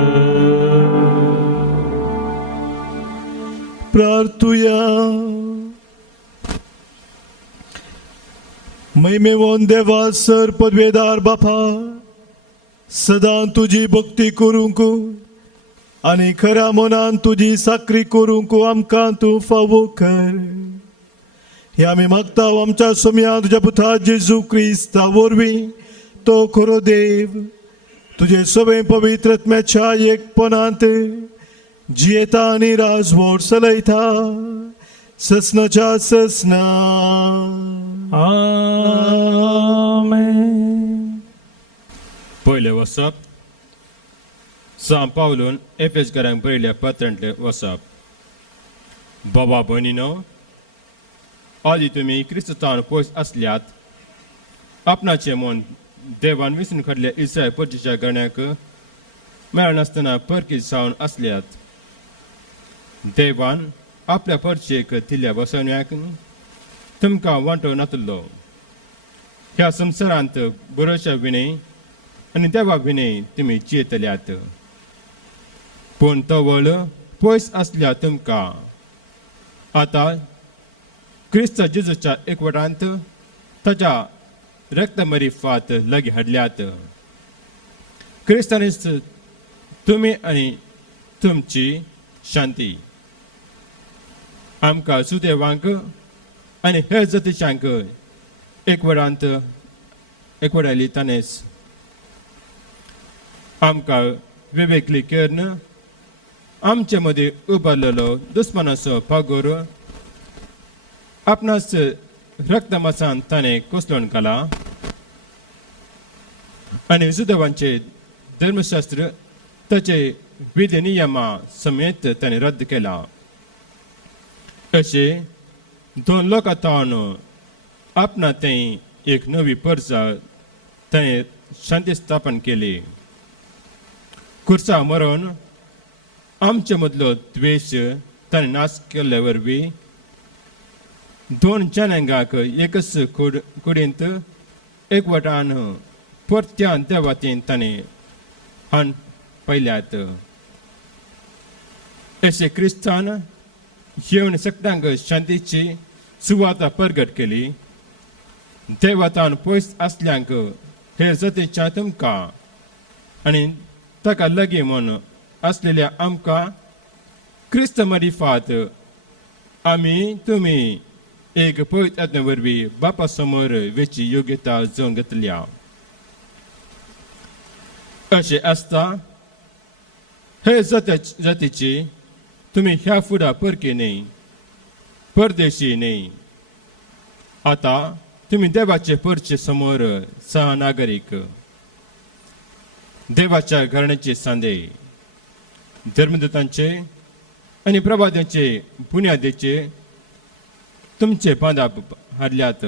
प्रार्थूया. महिमेवान देवा सर पदवेदार बापा, सदां तुझी भक्ती करूंक आनी खऱ्या मनान तुझी साकरी करूंक आमकां तूं फावो कर. हे आमी मागता आमच्या सोम्या तुझ्या पुता जेजू क्रिस्ता वरवीं तो खरो देव तुझे सगळे पवित्र आत्म्याच्या एकपणांत जियेता आनी राजवट चलयता ससनाच्या ससना. Amen. पयले वचप सांत पावलून एफेसकारांक बरयल्या पत्रांतले वचप. बाबा भयणीनो, आदी तुमी क्रिस्तांत पयस आसल्यात आपणाचे मन देवान विसरून काडल्या इस्रायल परचेच्या गण्याक मेळनासतना परकीत जावन आसल्यात. देवान आपल्या परचेक दिल्ल्या बसवण्याक तुमकां वांटो नातलो. ह्या संवसारांत बरोच्या विनय आनी देवा विनय तुमी जियेतल्यात. पूण तो वळ पयस आसल्या तुमकां आतां क्रिस्त जेजूच्या एकवटांत ताच्या रक्तमरिफात लागीं हाडल्यात. क्रिस्तानीच तुमी आनी तुमची शांती आमकां सुदैवांक आनी हेर जातीच्यांक एकवटायली ताणेंच आमकां विवेकली करून आमचे मदीं उबारलेलो दुस्मानाचो पागोर आपणास रक्तमासान ताणें कोसळून घाला आनी सुदैवांचे धर्मशास्त्र ताचे विधी नियमा समेत ताणें रद्द केला. अशें दोन लोकांतावन आपणा थंय एक नवी परजा ताणें शांती स्थापन केली. खुर्सा मरोवन आमचे मदलो द्वेश ताणें नाश केल्ले वरवीं दोन जनांगांक एकच कुडींत एकवटान परत्यान देवातीन ताणें हाड पयल्यात. अशें क्रिस्तान येवन सगळ्यांक शांतीची सुवात परगट केली. देवातान पयस आसल्यांक हेर जातीच्या तुमकां आनी ताका लागीं म्हूण आसलेल्या आमकां क्रिस्त मरिफात आमी तुमी एक पवित्र आत्मे वरवीं बापा समोर वेची योग्यता जावन घेतल्या. अशें आसता हे जातीची तुमी ह्या फुडा परकी न्ही, परदेशी न्ही. आतां तुमी देवाचे परचे समोर सहनागरीक, देवाच्या घराण्याचे सांदे, धर्मदूतांचे आनी प्रभादांचे बुन्यादेचे तुमचे बांदाक हाडल्यात.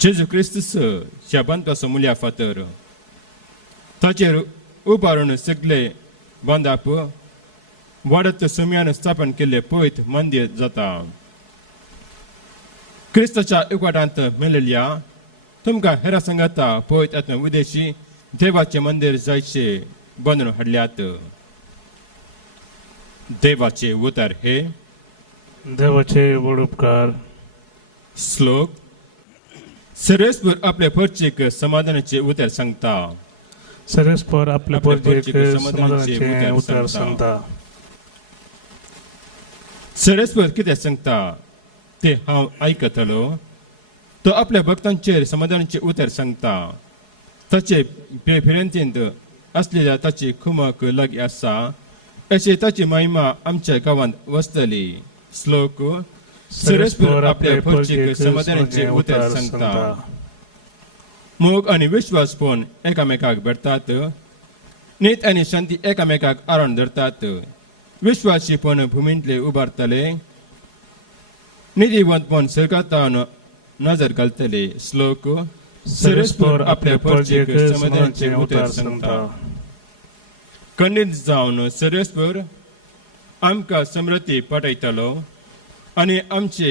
जेजू क्रिस्तूस ह्या बांदपाचो मुल्या फातर ताचेर उबारून सगळे बांदाप वाडत सुम्यान स्थापन केल्ले पवित्र मंदिर जाता. क्रिस्ताच्या एकवटांत मेळिल्ल्या तुमकां हेरा सांगाता पवित्र आत्म्या उदेशी देवाचे मंदिर जायचे बांदून हाडल्यात. देवाचे उतर हे देवाचे व्हड उपकार. श्लोक सर्वेस्पर आपल्या परचेक समाधानाचे उतर सांगता. सर्वेस्पर आपल्या आपल्या परजेक परजेक समाधानाचे समाधानाचे उतर उतर सांगता. सर्वेस्पर कितें सांगता ते हांव आयकतलो. तो आपल्या भक्तांचेर समाधानाचे उतर सांगता. ताचे बेफिरंतींत असलेल्या ताची खुमक लागीं आसा अशी ताची महिमा आमच्या गांवांत वसतली. श्लोक सर्वेस्पर आपल्या परचेक समाधानाचे उतर सांगता. मोग आनी विश्वास पोवन एकामेकाक भेटतात. नीत आनी शांती एकामेकाक आरोण धरतात. विश्वासी पण भुमींतले उबारतले. निधीवंतपण सर्गातावन नजर घालतले. श्लोक सर्वेस्पर आपल्या परचेक समाधानाचे उतर सांगता. खंडीत जावन सर्वेस्पर आमकां समृद्धी पटयतलो आनी आमचे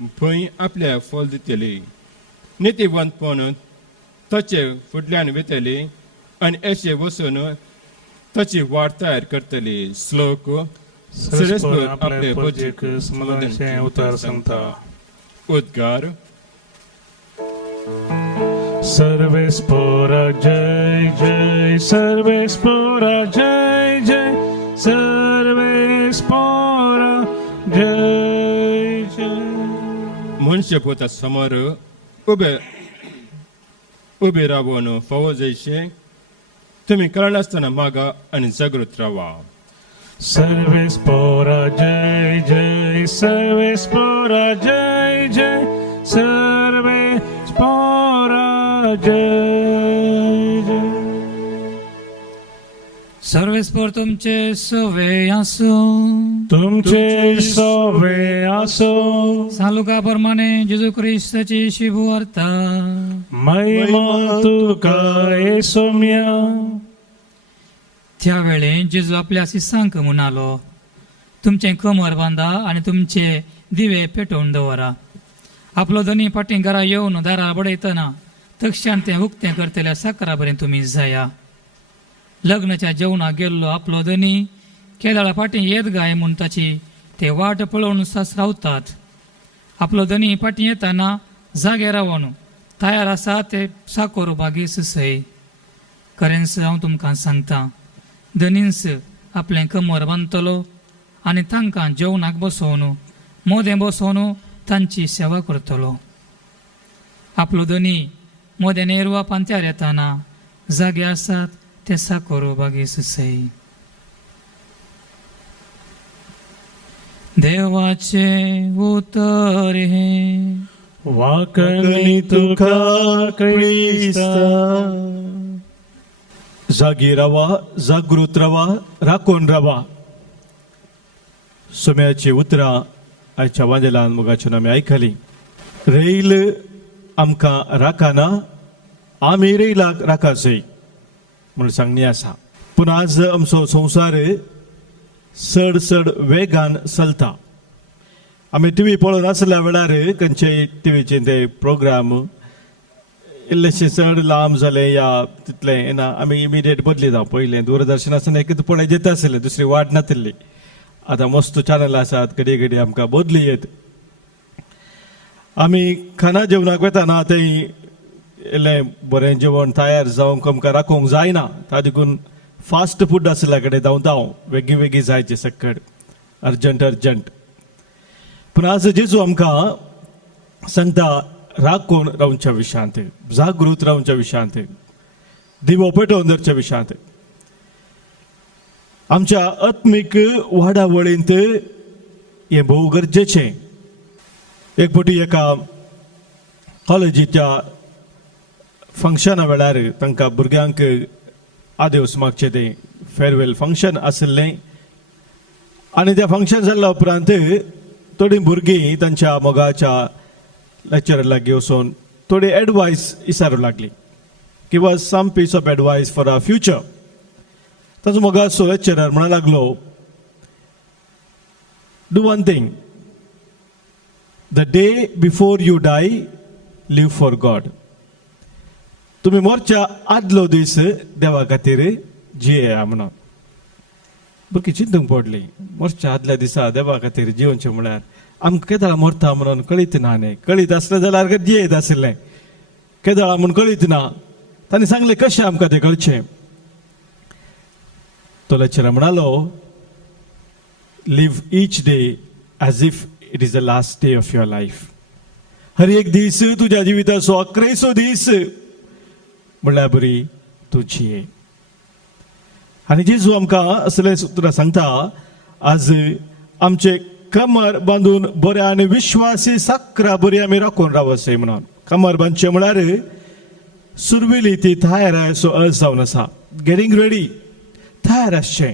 भंय आपल्या फल दितली नितीवंतपण ताचे फुडल्यान वयतली आनी अशें वचून ताची वाट तयार करतली श्लोक सरस्पर आपले पोजेक समाधानाचे उतार सांगता उद्गार सर्वेस्पोरा जय जय सर्वेस्पोरा जय जय सर्वेस्पोरा जय जय मनुष्य पोता समोर उबे रावून फावो जायचे तुम्ही कळनासतना मागा आनी जागृत रावा सर्वेस्पोरा जय जय सर्वेस्पोरा जय जय सर्वेस्पोरा जय जय सर्वेस्पर तुमचे सवे आसो तुमचे सवे आसो सालुका प्रमाणे जेजू ख्रिस्ताची शुभवार्ता महिमा तुका येसोम्या त्या वेळे जेजू आपल्या शिष्यांक म्हणालो तुमचे कमर बांदा आणि तुमचे दिवे पेटोवन दवरा आपलो दोनी फाटीं घरा येवन दारां बडयतना तक्षण ते उक्तें करतल्या साकरा पर्यंत तुम्ही जाया लग्नाच्या जेवणाक गेल्लो आपलो दोनी केदाळा फाटीं येत गाय म्हूण ताची ते वाट पळोवन रावतात आपलो दोनी फाटीं येताना जागे रावन तयार आसा ते साकोर बागेस सय खरेंच हांव तुमकां सांगता दोनींच आपलें कमर बांदतलो आनी तांकां जेवणाक बसोवन मोदें बसोवन तांची सेवा करतलो आपलो दोनी मोदें नेरवा पांत्यार येताना जागे आसात ते साकोर बागेस सय देवाचे उतर हे वाकणी तुका क्रिस्ता जागी रावा जागृत रावा राखून रावा सोम्याची उतरां आयच्या वांजेलान मुगाची आमी आयकली रैल आमकां राखाना आमी रैलाक राखासय म्हणून सांगणी आसा पूण आज आमचो संवसार चड चड वेगान चलता आमी टीव्ही पळोवन आसल्या वेळार खंयचे टीव्हीचे ते प्रोग्राम इल्लेशे चड लांब जाले या तितले येना आमी इमिडिएट बदली जावं पयलें दूरदर्शनासून एकच पळय जेता आसले दुसरी वाट नासली आतां मस्त चॅनल आसात घडये घडये आमकां बदली येत आमी खाना जेवणाक वेताना थंय इल्लें बरें जेवण तयार जावंक आमकां राखोवंक जायना ताका लागून फास्ट फूड आसल्या कडेन धांवतां वेगी वेगी जायचे सकट अर्जंट पूण आज जेजू आमकां सांगता राखून रावच्या विशयांत जागृत रावच्या विशयांत दिवो पेटोवन दवरच्या विशयांत आमच्या आत्मीक वाडावळींत हें भोव गरजेचें एक फावटी एका कॉलेजीच्या फंक्शना वेळार तांकां भुरग्यांक आदेवस मागचें तें फेरवेल फंक्शन आशिल्लें आनी तें फंक्शन जाल्ल्या उपरांत थोडीं भुरगीं तांच्या मोगाच्या लेक्चरर लागीं वचून थोडी एडवायस विचारूंक लागली give us some piece of advice for our future ताचो मोगाचो लेक्चरर म्हणूंक लागलो do one thing the day before you die live for God तुम्ही मोरच्या आदलो दीस देवा खातीर जियेया म्हणून भुरगीं चिंतूंक पडली मोरच्या आदल्या दिसा देवा खातीर जिवनचें म्हळ्यार आमकां केदाळ मरता म्हणून कळीत ना न्ही कळीत आसलें जाल्यार जियेत आसलें केदाळ म्हणून कळीत ना तांणी सांगलें कशें आमकां तें कळचें तो लेक्चरर म्हणालो live each day as if it is the last day of your life हर एक दीस तुज्या जिविताचो 11सो दीस म्हळ्यार बरी तूं जिये आनी जेजू आमकां असलें उतरां सांगता आज आमचे कमर बांदून बऱ्या आनी विश्वासी साकरा बरी आमी राखून रावसय म्हणून कमर बांदचें म्हळ्यार सुरविली ती तयार असो अर्ज जावन आसा गेटींग रेडी तयार आसचें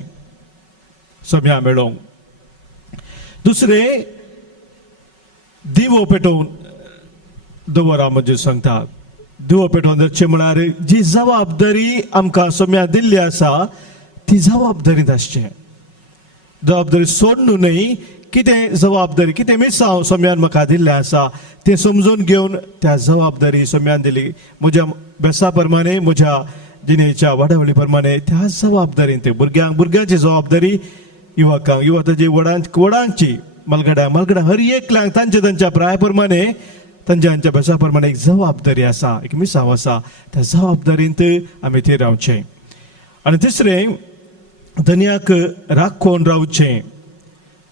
सोम्या मेळोवंक दुसरें दिवो पेटोवन दवरा म्हणजे सांगता दिवो पेटोवन दवरचें म्हळ्यार जी जबाबदारी आमकां सोम्या दिल्ली आसा ती जबाबदारीत आसचें जबाबदारी सोडून न्हय कितें जबाबदारी कितें मिसांव सोम्यान म्हाका दिल्लें आसा तें समजून घेवन त्या जबाबदारी सोम्यान दिली म्हज्या बेसा प्रमाणे म्हज्या जिणेच्या वाडावळी प्रमाणे त्या जबाबदारीन ते भुरग्यांची जबाबदारी युवकांक जी वडांची मलगड्यांक हर एकल्यांक तांच्या प्राया प्रमाणे तांच्या बेसा प्रमाणे एक जबाबदारी आसा एक मिसांव आसा त्या जबाबदारींत आमी थंय रावचें आनी तिसरें दुनियाक राखून रावचें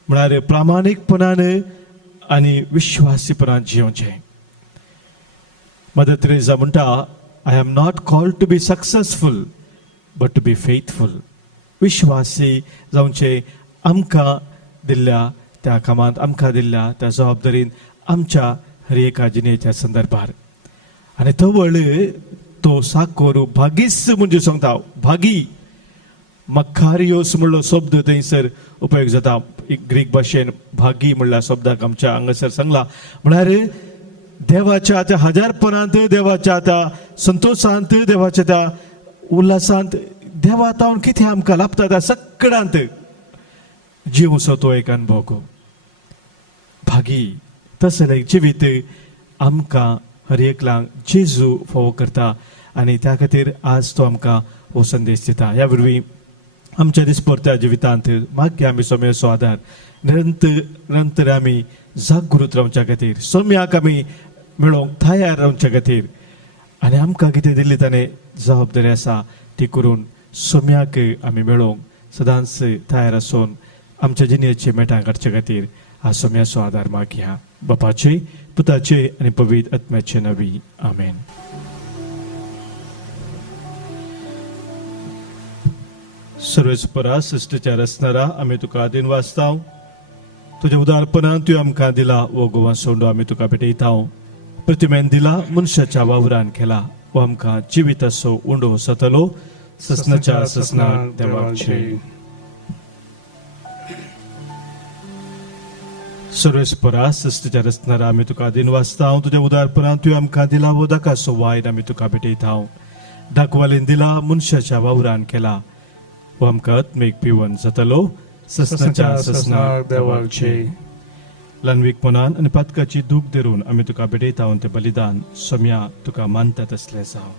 म्हळ्यार प्रामाणीकपणान आनी विश्वासीपणान जियोचें मदर तेरेसा म्हणटा I am not called to be successful but to be faithful विश्वासी जावचें आमकां दिल्ल्या त्या कामांत आमकां दिल्ल्या त्या जबाबदारीन आमच्या हर एका जिणेच्या संदर्भार आनी तो वळ तो साकोरू भागीस म्हणजे सांगता भागी मखारियोस म्हणलो शब्द थंयसर उपयोग जाता ग्रीक भाशेन भागी म्हणल्या शब्दाक आमच्या हांगासर सांगला म्हळ्यार देवाच्या त्या हजारपणांत देवाच्या त्या संतोशांत देवाच्या त्या उल्हासांत देवा तावन कितें आमकां लाभता त्या सगळ्यांत जिवसो तो एक अनुभव गो भागी तसलें एक जिवीत आमकां हर एकल्यांक जेजू फोव करता आनी त्या खातीर आज तो आमकां हो संदेश दिता ह्या वरवीं आमच्या दिसपरत्या जिवितांत मागया आमी सोम्याचो आदार निरंतर आमी जागृत रावच्या खातीर सोम्याक आमी मेळोवंक तयार रावच्या खातीर आनी आमकां कितें दिल्ली ताणें जबाबदारी आसा ती करून सोम्याक आमी मेळोवंक सदांच तयार आसून आमच्या जिणेचे मेटां काडच्या खातीर हा सोम्याचो आदार मागया बापाचे पुताचे आनी पवित्र आत्म्याचे नवी आमेन. सर्वेस्परा सृश्टीच्या रचणारा आमी तुका दिन वाचताव तुज्या उदारपणान तुवें आमकां दिला वो गोवा सोंडो आमी तुका भेटयताव प्रतिमेन दिला मनशाच्या वावरान केला वो आमकां जिवीत असो उंडो सतलो ससनाच्या ससनाक देवाचे. सर्वेस्परा सृश्टीच्या रचणारा आमी तुका दिन वाचताव तुज्या उदारपणान तुवें आमकां दिला वो दाकाचो वायन आमी तुका भेटयताव दाखवालेन दिला मनशाच्या वावरान केला वो आमकां आत्मीक पिवन जातलो ससनाच्या ससनाक देवाचे. ल्हानवीक मनान आनी पातकाची दूख धरून आमी तुका भेटयताव तें बलिदान सोम्या तुका मानता तसलें जावं.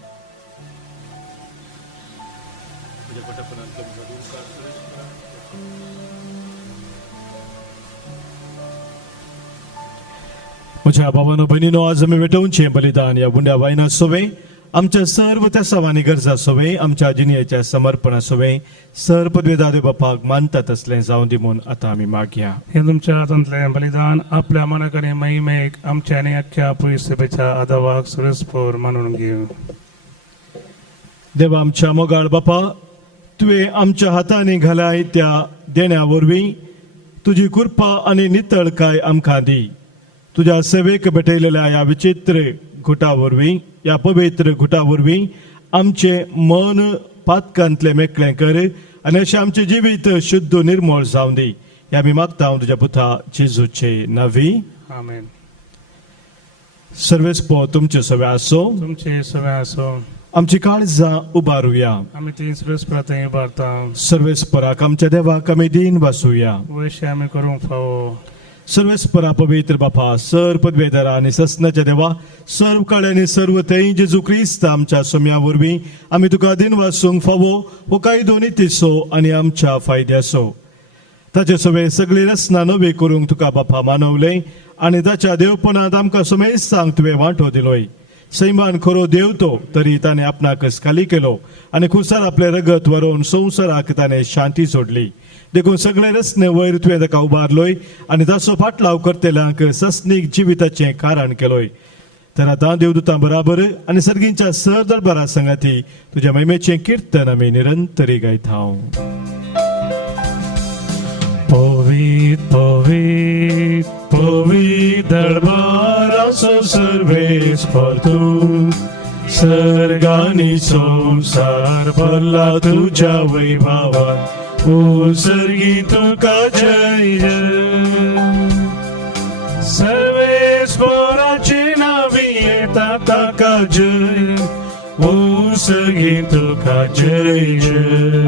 म्हज्या भावानो भयणीनो आज आमी भेटोवचें बलिदान ह्या बुंड्या वायना सोवें आमच्या सर्व त्या सवानी गरजा सोवें आमच्या जिणेच्या समर्पणा सोवें सर पदवेदादे बापाक मानता तसलें जावं दी म्हूण आतां आमी मागया. हे तुमच्या हातांतलें बलिदान आपल्या मनाक आनी महिमेक आमच्या आनी अख्ख्या पुरी सभेच्या आदावाक सुरस्पोर मानून घेव. देवा आमच्या मोगाळ बापा तुवें आमच्या हातांनी घालाय त्या देण्या वरवीं तुजी कृपा आनी नितळकाय आमकां दी. तुज्या सेवेक भेटयलेल्या ह्या विचित्र घुटा वरवीं ह्या पवित्र घुटा वरवीं आमचें मन पातकांतलें मेकळें कर आनी अशें आमचें जिवीत शुद्ध निर्मळ जावं दी हें आमी मागता हांव तुज्या पुता जेजूचे नांवी आमेन. सर्वेस्पो तुमचे सवे आसो तुमचे सगळे आसो आमची काळजां उबारुया आमी ती सुरस्परा थंय उबारता सर्वेस्पराक आमच्या देवाक आमी दिन वासुया. वयशे आमी करूंक फावो सर्वेस्परा पवित्र बापा सर पदवेदारा आनी ससनाच्या देवा सर्व काळ आनी सर्व थंय जेजू क्रिस्त आमच्या सोम्या वरवीं आमी तुका दिन वासूंक फावो हो कांय दोनी तिसो आनी आमच्या फायद्याचो ताचे सवे सगळी रचना नवी करूंक तुका बापा मानवलें आनी ताच्या देवपणांत आमकां समेस्तांक तुवें वांटो दिलोय. सैमान खरो देव तो तरी ताणें आपणाकच खाली केलो आनी खुसार आपलें रगत व्हरोन संवसाराक ताणें शांती सोडली देखून सगळे रचने वयर तुवें ताका उबारलोय आनी ताचो फाटलाव करतेल्यांक ससनीक जिविताचें कारण केलोय. तर आतां देवदूतां बराबर आनी सर्गींच्या सर दरबारा संगाती तुज्या महिमेचें कीर्तन आमी निरंतरी गायतांव. पवित्र पवित्र पवित्र दरबाराचो सर्वेस्पर तूं सर्गांनी संसार भरला तुज्या वैभवान सर्गी तुका जय जय. सर्वेस्पराचे नावी येता ताका जय सर्गी तुका जय जय.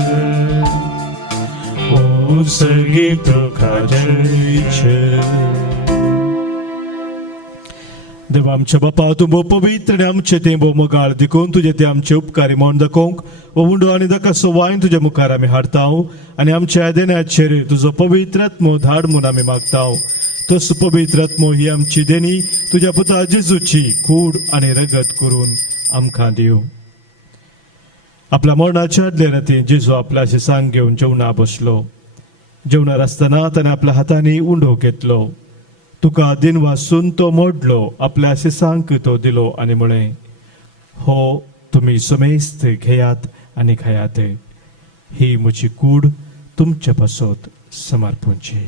सगळी तुका जयचे देवा आमच्या बापा तूं भोव पवित्र आनी आमचें तें भोव मोगाळ देखून तुजें तें आमचे उपकारी म्हण दाखोवंक वो उंडो आनी दाकासो वायन तुज्या मुखार आमी हाडटाव आनी आमच्या आयदनाचेर तुजो पवित्र आत्मो धाड म्हूण आमी मागताव तस पवित्र आत्मो ही आमची देणी तुज्या पुता जेजूची कूड आनी रगत करून आमकां दिवं आपल्या मरणाच्या आदले राती जेजू आपल्या शिसांक घेवन जेवणा बसलो जेवणार आसतना ताणें आपल्या हातांनी उंडो घेतलो तुका दिन वासून तो मोडलो आपल्या शिसांक तो दिलो आनी म्हळें हो तुमी समेस्त घेयात आनी खायात ही म्हजी कूड तुमचे पासत समर्पूंची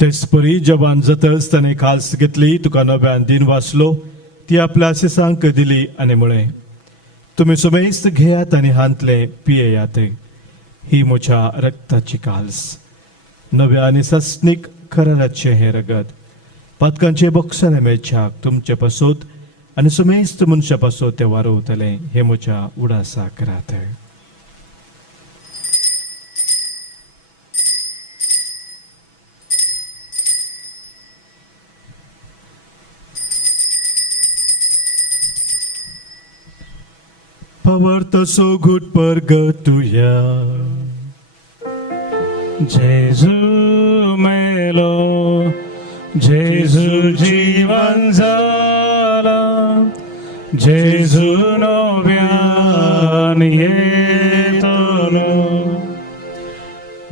तेचपरी जवान जातच ताणें खास घेतली तुका नव्यान दिन वाचलो ती आपल्या शिसांक दिली आनी म्हळें तुमी समेस्त घेयात आनी हांतले पियेयात ही म्हज्या रक्ताची काल्स नव्या आनी सस्नीक कराराचें हें रगत पातकांचे बक्षाने मेळच्याक तुमचे पासत आनी समेस्त मनशा पासत ते वारोवतले हे म्हज्या उडासा करात Pavartaso good pergatuya जेजू मेलो जेजू जीवन जाला जेजू नव्यान येतलो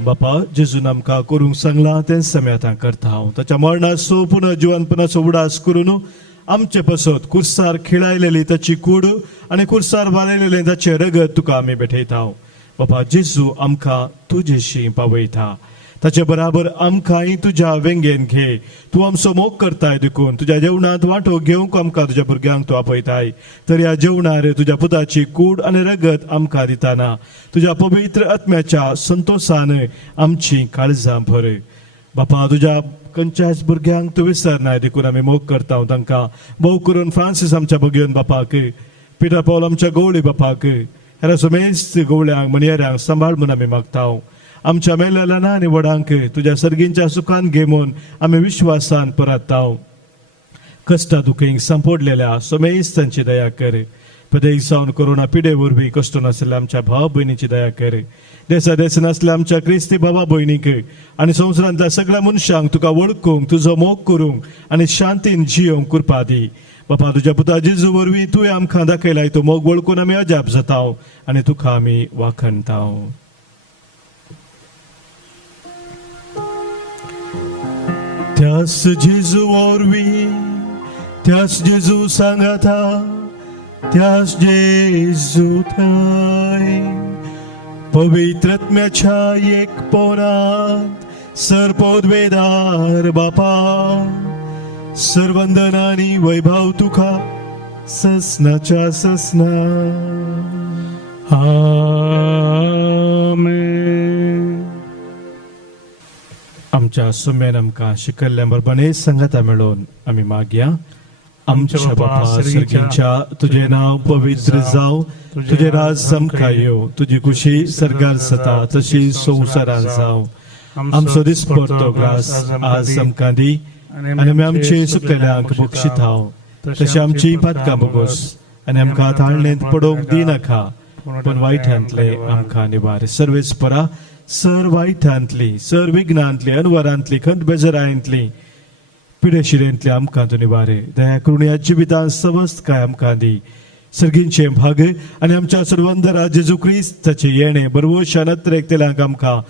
बापा जेजून आमकां करूंक सांगलां तें समें आतां करता हांव ताच्या मरणाचो पुनः जिवनपणाचो उडास करून आमचे पासत कुर्सार खिळायलेली ताची कूड आनी कुर्सार वालयलेलें ताचें रगत तुका आमी भेटयता बापा जेजू आमकां तुजेशी पावयता ताचे बराबर आमकांय तुज्या वेंगेन घे तूं आमचो मोग करताय देखून तुज्या जेवणांत वांटो घेवंक आमकां तुज्या भुरग्यांक तूं आपयताय तर ह्या जेवणार तुज्या पुताची कूड आनी रगत आमकां दिताना तुज्या पवित्र आत्म्याच्या संतोषान आमची काळजां भर बापा तुज्या खंयच्याच भुरग्यांक तूं विसरनाय देखून आमी मोग करता तांकां भोव करून फ्रांसीस आमच्या भगियन बापाक पिटर पौल आमच्या गवळी बापाक हेर समेस्त गवळ्यांक मनियऱ्यांक सांबाळ म्हूण आमी मागता आमच्या मेल्या ल्हान आनी व्हडांक तुज्या सर्गींच्या सुखान घे म्हूण आमी विश्वासान परतता कश्टा दुखेंक सांपोडलेल्या समेस्तांची दया कर पदेक सावन कोरोना पिडे वरवीं कश्ट नासलेल्या आमच्या भाव भयणीची दया कर देसा देस नासल्या आमच्या क्रिस्ती भावा भयणीक आनी संवसारांतल्या सगळ्या मनशांक तुका वळखूंक तुजो मोग करूंक आनी शांतीन जियोंक कृपा दी बापा तुज्या पुता जेजू वरवीं तुवें आमकां दाखयलाय तो मोग वळखून आमी अजाप जाता आनी तुका आमी वाखणता त्यास जेजू वरवीं त्यास जेजू सांगाता त्यास जेजू थंय पवित्र आत्म्याच्या एक पोनात सरपोदवेदार बापा सर्वंदन आनी वैभव तुका ससनाच्या ससना आमेन आमच्या सुम्यान आमकां शिकयल्ल्या बरपणे संगता मेळोवन आमी मागया आमच्या बापा सर्गीच्या तुझे नाव पवित्र जाव तुझे राज समका येव तुझी खुशी सर्गार जाता तशी संवसारांत जाव आमचो दिसपडतो ग्रास आज आमकां दी आनी आमी आमचे सुकलेल्यांक बक्षिताव तशी आमची पातकां बोगोस आनी आमकां ताळणेंत पडोवंक दिनाका पण वायटांतले आमकां निवार सर्वेस्परा सर वायटांतली सर विघ्नांतली अनवरांतली खंत बेजारांतली पिडेशिरेंतली आमकां तूं निवारे दया करून ह्या जिवितांत समस्त काय आमकां दी सर्गींचे भाग आनी आमच्या सर्वंदरा जेजू क्रिस्ताचे येणे बरवशान नत्रेकतेल्यांक आमकां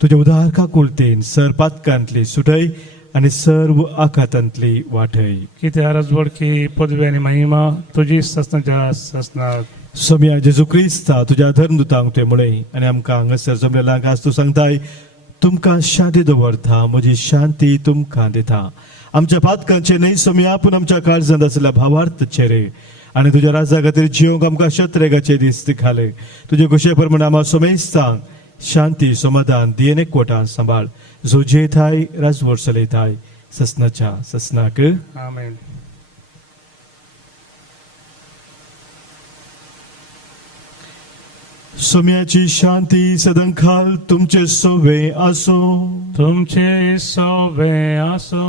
तुजे उदार काकुळतेन सर पातकांतली सुटय आनी सर्व आखातांतली वाटय कितें आरजवड की पदवी आनी महिमा तुजी ससनाच्या ससनाक सोम्या जेजू क्रिस्ता तुज्या धर्मदुतांक तुवें म्हळें आनी आमकां हांगासर जमलेल्यांक आज तूं सांगताय तुमकां शांती दवरता म्हजी शांती तुमकां दिता आमच्या पातकांचे न्हय सोम्या पूण आमच्या काळजांत आसलेल्या भावार्थ चेरे आनी तुज्या राजा खातीर जियोंक आमकां शत्रेगाचे दीस दिखाले तुजे कुशे प्रमाणे आमी सोमेस्तांक शांती समाधान दियेने कोटान संभाळ जो जे थाय राजवड चलयताय ससनाच्या ससनाक आमेन. सोम्याची शांती सदांखाल तुमचे सोवे आसो. तुमचे सोबे आसो.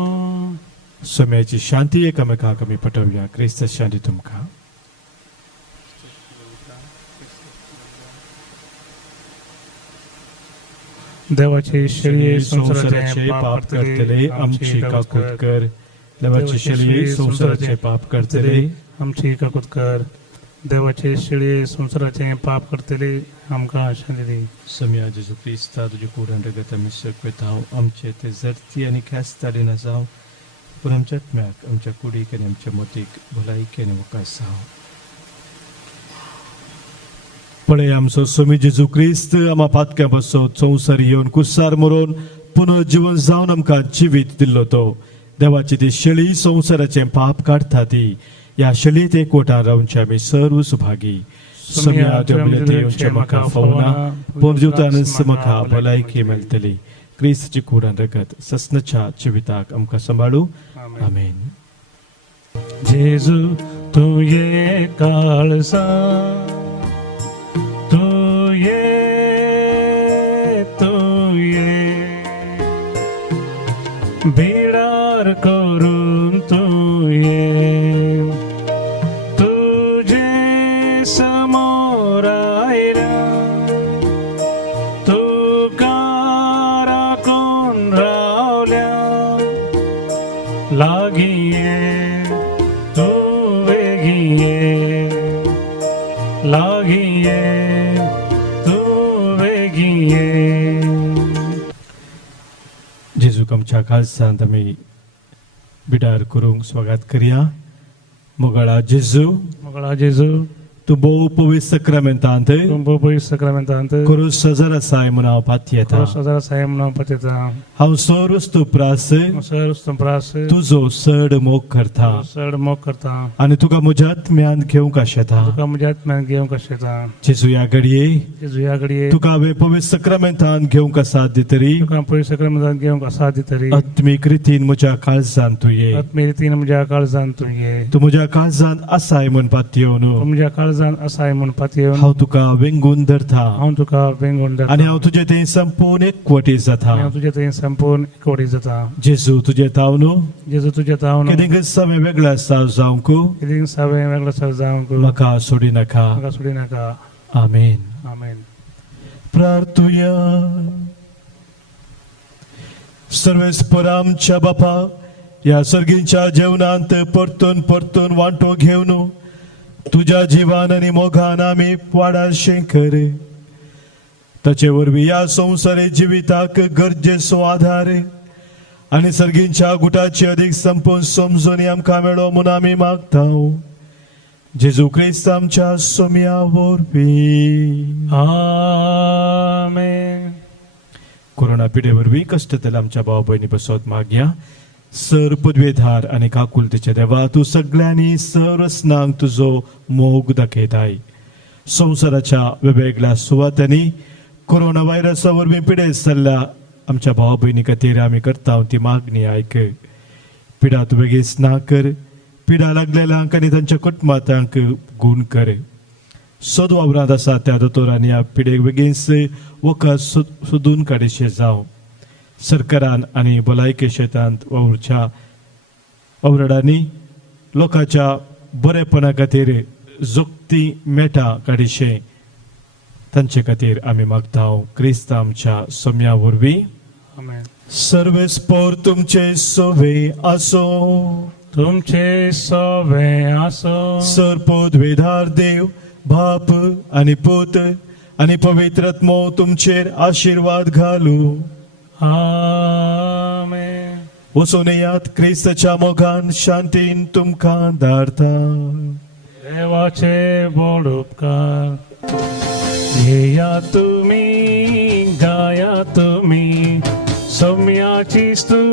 सोम्याची शांती एकामेकाक आमी पटवल्या. क्रिस्त शांती तुमकां. देवाची शेळये संसाराचे पाप करतले आमची काकूत कर. देवाची शेळये संसाराचे पाप करतले आमची काकूत कर. देवाचे शेळये संसाराचे पाप करतले आमकां शांती दी. सम्या जेजू क्रिस्ता तुझे कुडान रगत आमी सकयत हांव आमचे ते जर्ती आनी ख्यास्ताडी न जावं पूण आमच्या आत्म्याक आमच्या कुडीक आनी आमच्या मोतीक भलायकी आनी मुखास जावं. पळय आमचो सोमी जेजू क्रिस्त आमा पातक्या बसत संवसार येवन कुसार मरोवन पुनर्जीवन जावन आमकां जिवीत दिल्लो तो. देवाची ती शेळी संवसाराचें पाप काडटा ती. ह्या शेळयेत एकवटान रावचे आमी सर्व सुभागी. सोम्या देवचे म्हाका फावना पुनर्जीवतान म्हाका भलायकी मेळटली. क्रिस्ताची कुडान रगत ससनाच्या जिविताक आमकां सांबाळू. आमेन. जेजू तू ये काळसा. तू ये बिडार करून तू ये. तुझे समोर आयला तू कारा कोण रावल्या. लागी ये तू वेगी ये. लागी ये तू वेगी ये. जेजूक आमच्या खालसांत आमी बिडार करूंक स्वागत करया. मोगळा जेजू मोगळा जेजू तूं भोव पवित्र सक्रामेंतांत तू पवित्र सक्रामेंतांत करूं सजर आसाय म्हूण हांव पाती येता. सदां साहेब म्हणून पत्यता. हांव सर्व स्तुप्रास सर स्तंप्रास तुजो चड मोग करता चड मोग करता. आनी तुका म्हज्या आत्म्यान घेवंक आशेता. तुका म्हज्या आत्म्यान घेवंक आशेता. जेजू ह्या घडये जेजू ह्या घडये तुका हांवें पवित्र सक्रामेंतान घेवंक आसा दितरी तुका पवित्र सक्रामेंतान घेवंक आसा दितरी. आत्मीक रितीन म्हज्या काळजान तूं ये. आत्मे रितीन म्हज्या काळजान तूं ये. तूं म्हज्या काळजान आसाय म्हूण पाती तूं येवन म्हज्या काळजान आसाय म्हूण पाती येवन हांव तुका वेंगून धरता हांव तुका वेंगून धरता. आनी हांव तुजे थंय संपूर्ण एकवटी जाता. हांव तुजे थंय संपूर्ण एकवटी जाता. जेजू तुजे ताव न्हू जेजू तुजे ताव न्हू केदें समे वेगळो आसा जावंक कितें सावे वेगळो सर जावंक म्हाका सोडी नाका. म्हाका सोडी नाका. आमेन. आमेन. प्रार्थुया. सर्वेस्पर आमच्या बापा या सर्गींच्या जेवणांत परतून परतून वांटो घेवन तुझ्या जिवान आनी मोगान आमी वाडाशें कर. ताचे वरवीं ह्या संवसारी जिविताक गरजेचो आधार आनी सर्गींच्या गुटाची अदीक संपून समजून आमकां मेळो म्हूण आमी मागता. जेजू क्रिस्त आमच्या सोम्या वरवीं. आमेन. कोरोना पिडे वरवीं कश्टतल आमच्या भाव भयणी बसत मागया. सर पदवेधार आनी काकुलतेचे देवा तूं सगळ्यांनी सर्वस्नांक तुजो मोग दाखयताय. संवसाराच्या वेगवेगळ्या सुवातांनी कोरोना व्हायरसा वरवीं पिडेस्त जाल्ल्या आमच्या भाव भयणी खातीर आमी करता ती मागणी आयक. पिडा तूं बेगीस ना कर. पिडा लागलेल्यांक आनी तांच्या कुटुंबांक गूण कर. सोद वावरांत आसा त्या दोतोरांनी ह्या पिडेक बेगीस वखद सोदून काडीशें जावं. सरकारान आनी भलायकी क्षेत्रांत वावरच्या वावरडांनी लोकांच्या बरेपणा खातीर जोगती मेटा काडीशें तांचे खातीर आमी मागता. क्रिस्त आमच्या सोम्या वरवीं. आमेन. सर्वेस्पर तुमचे सोवे आसो. तुमचे सोबे आसो. सरपदवेधार देव बाप आनी पूत आनी पवित्र आत्मो तुमचेर आशिर्वाद घालू. आमेन. वचून येयात. क्रिस्ताच्या मोगान शांतीन तुमकां धाडटा. देवाचे बोड उपकार. येया तुमी गाया तुमी सोम्याची स्तुती.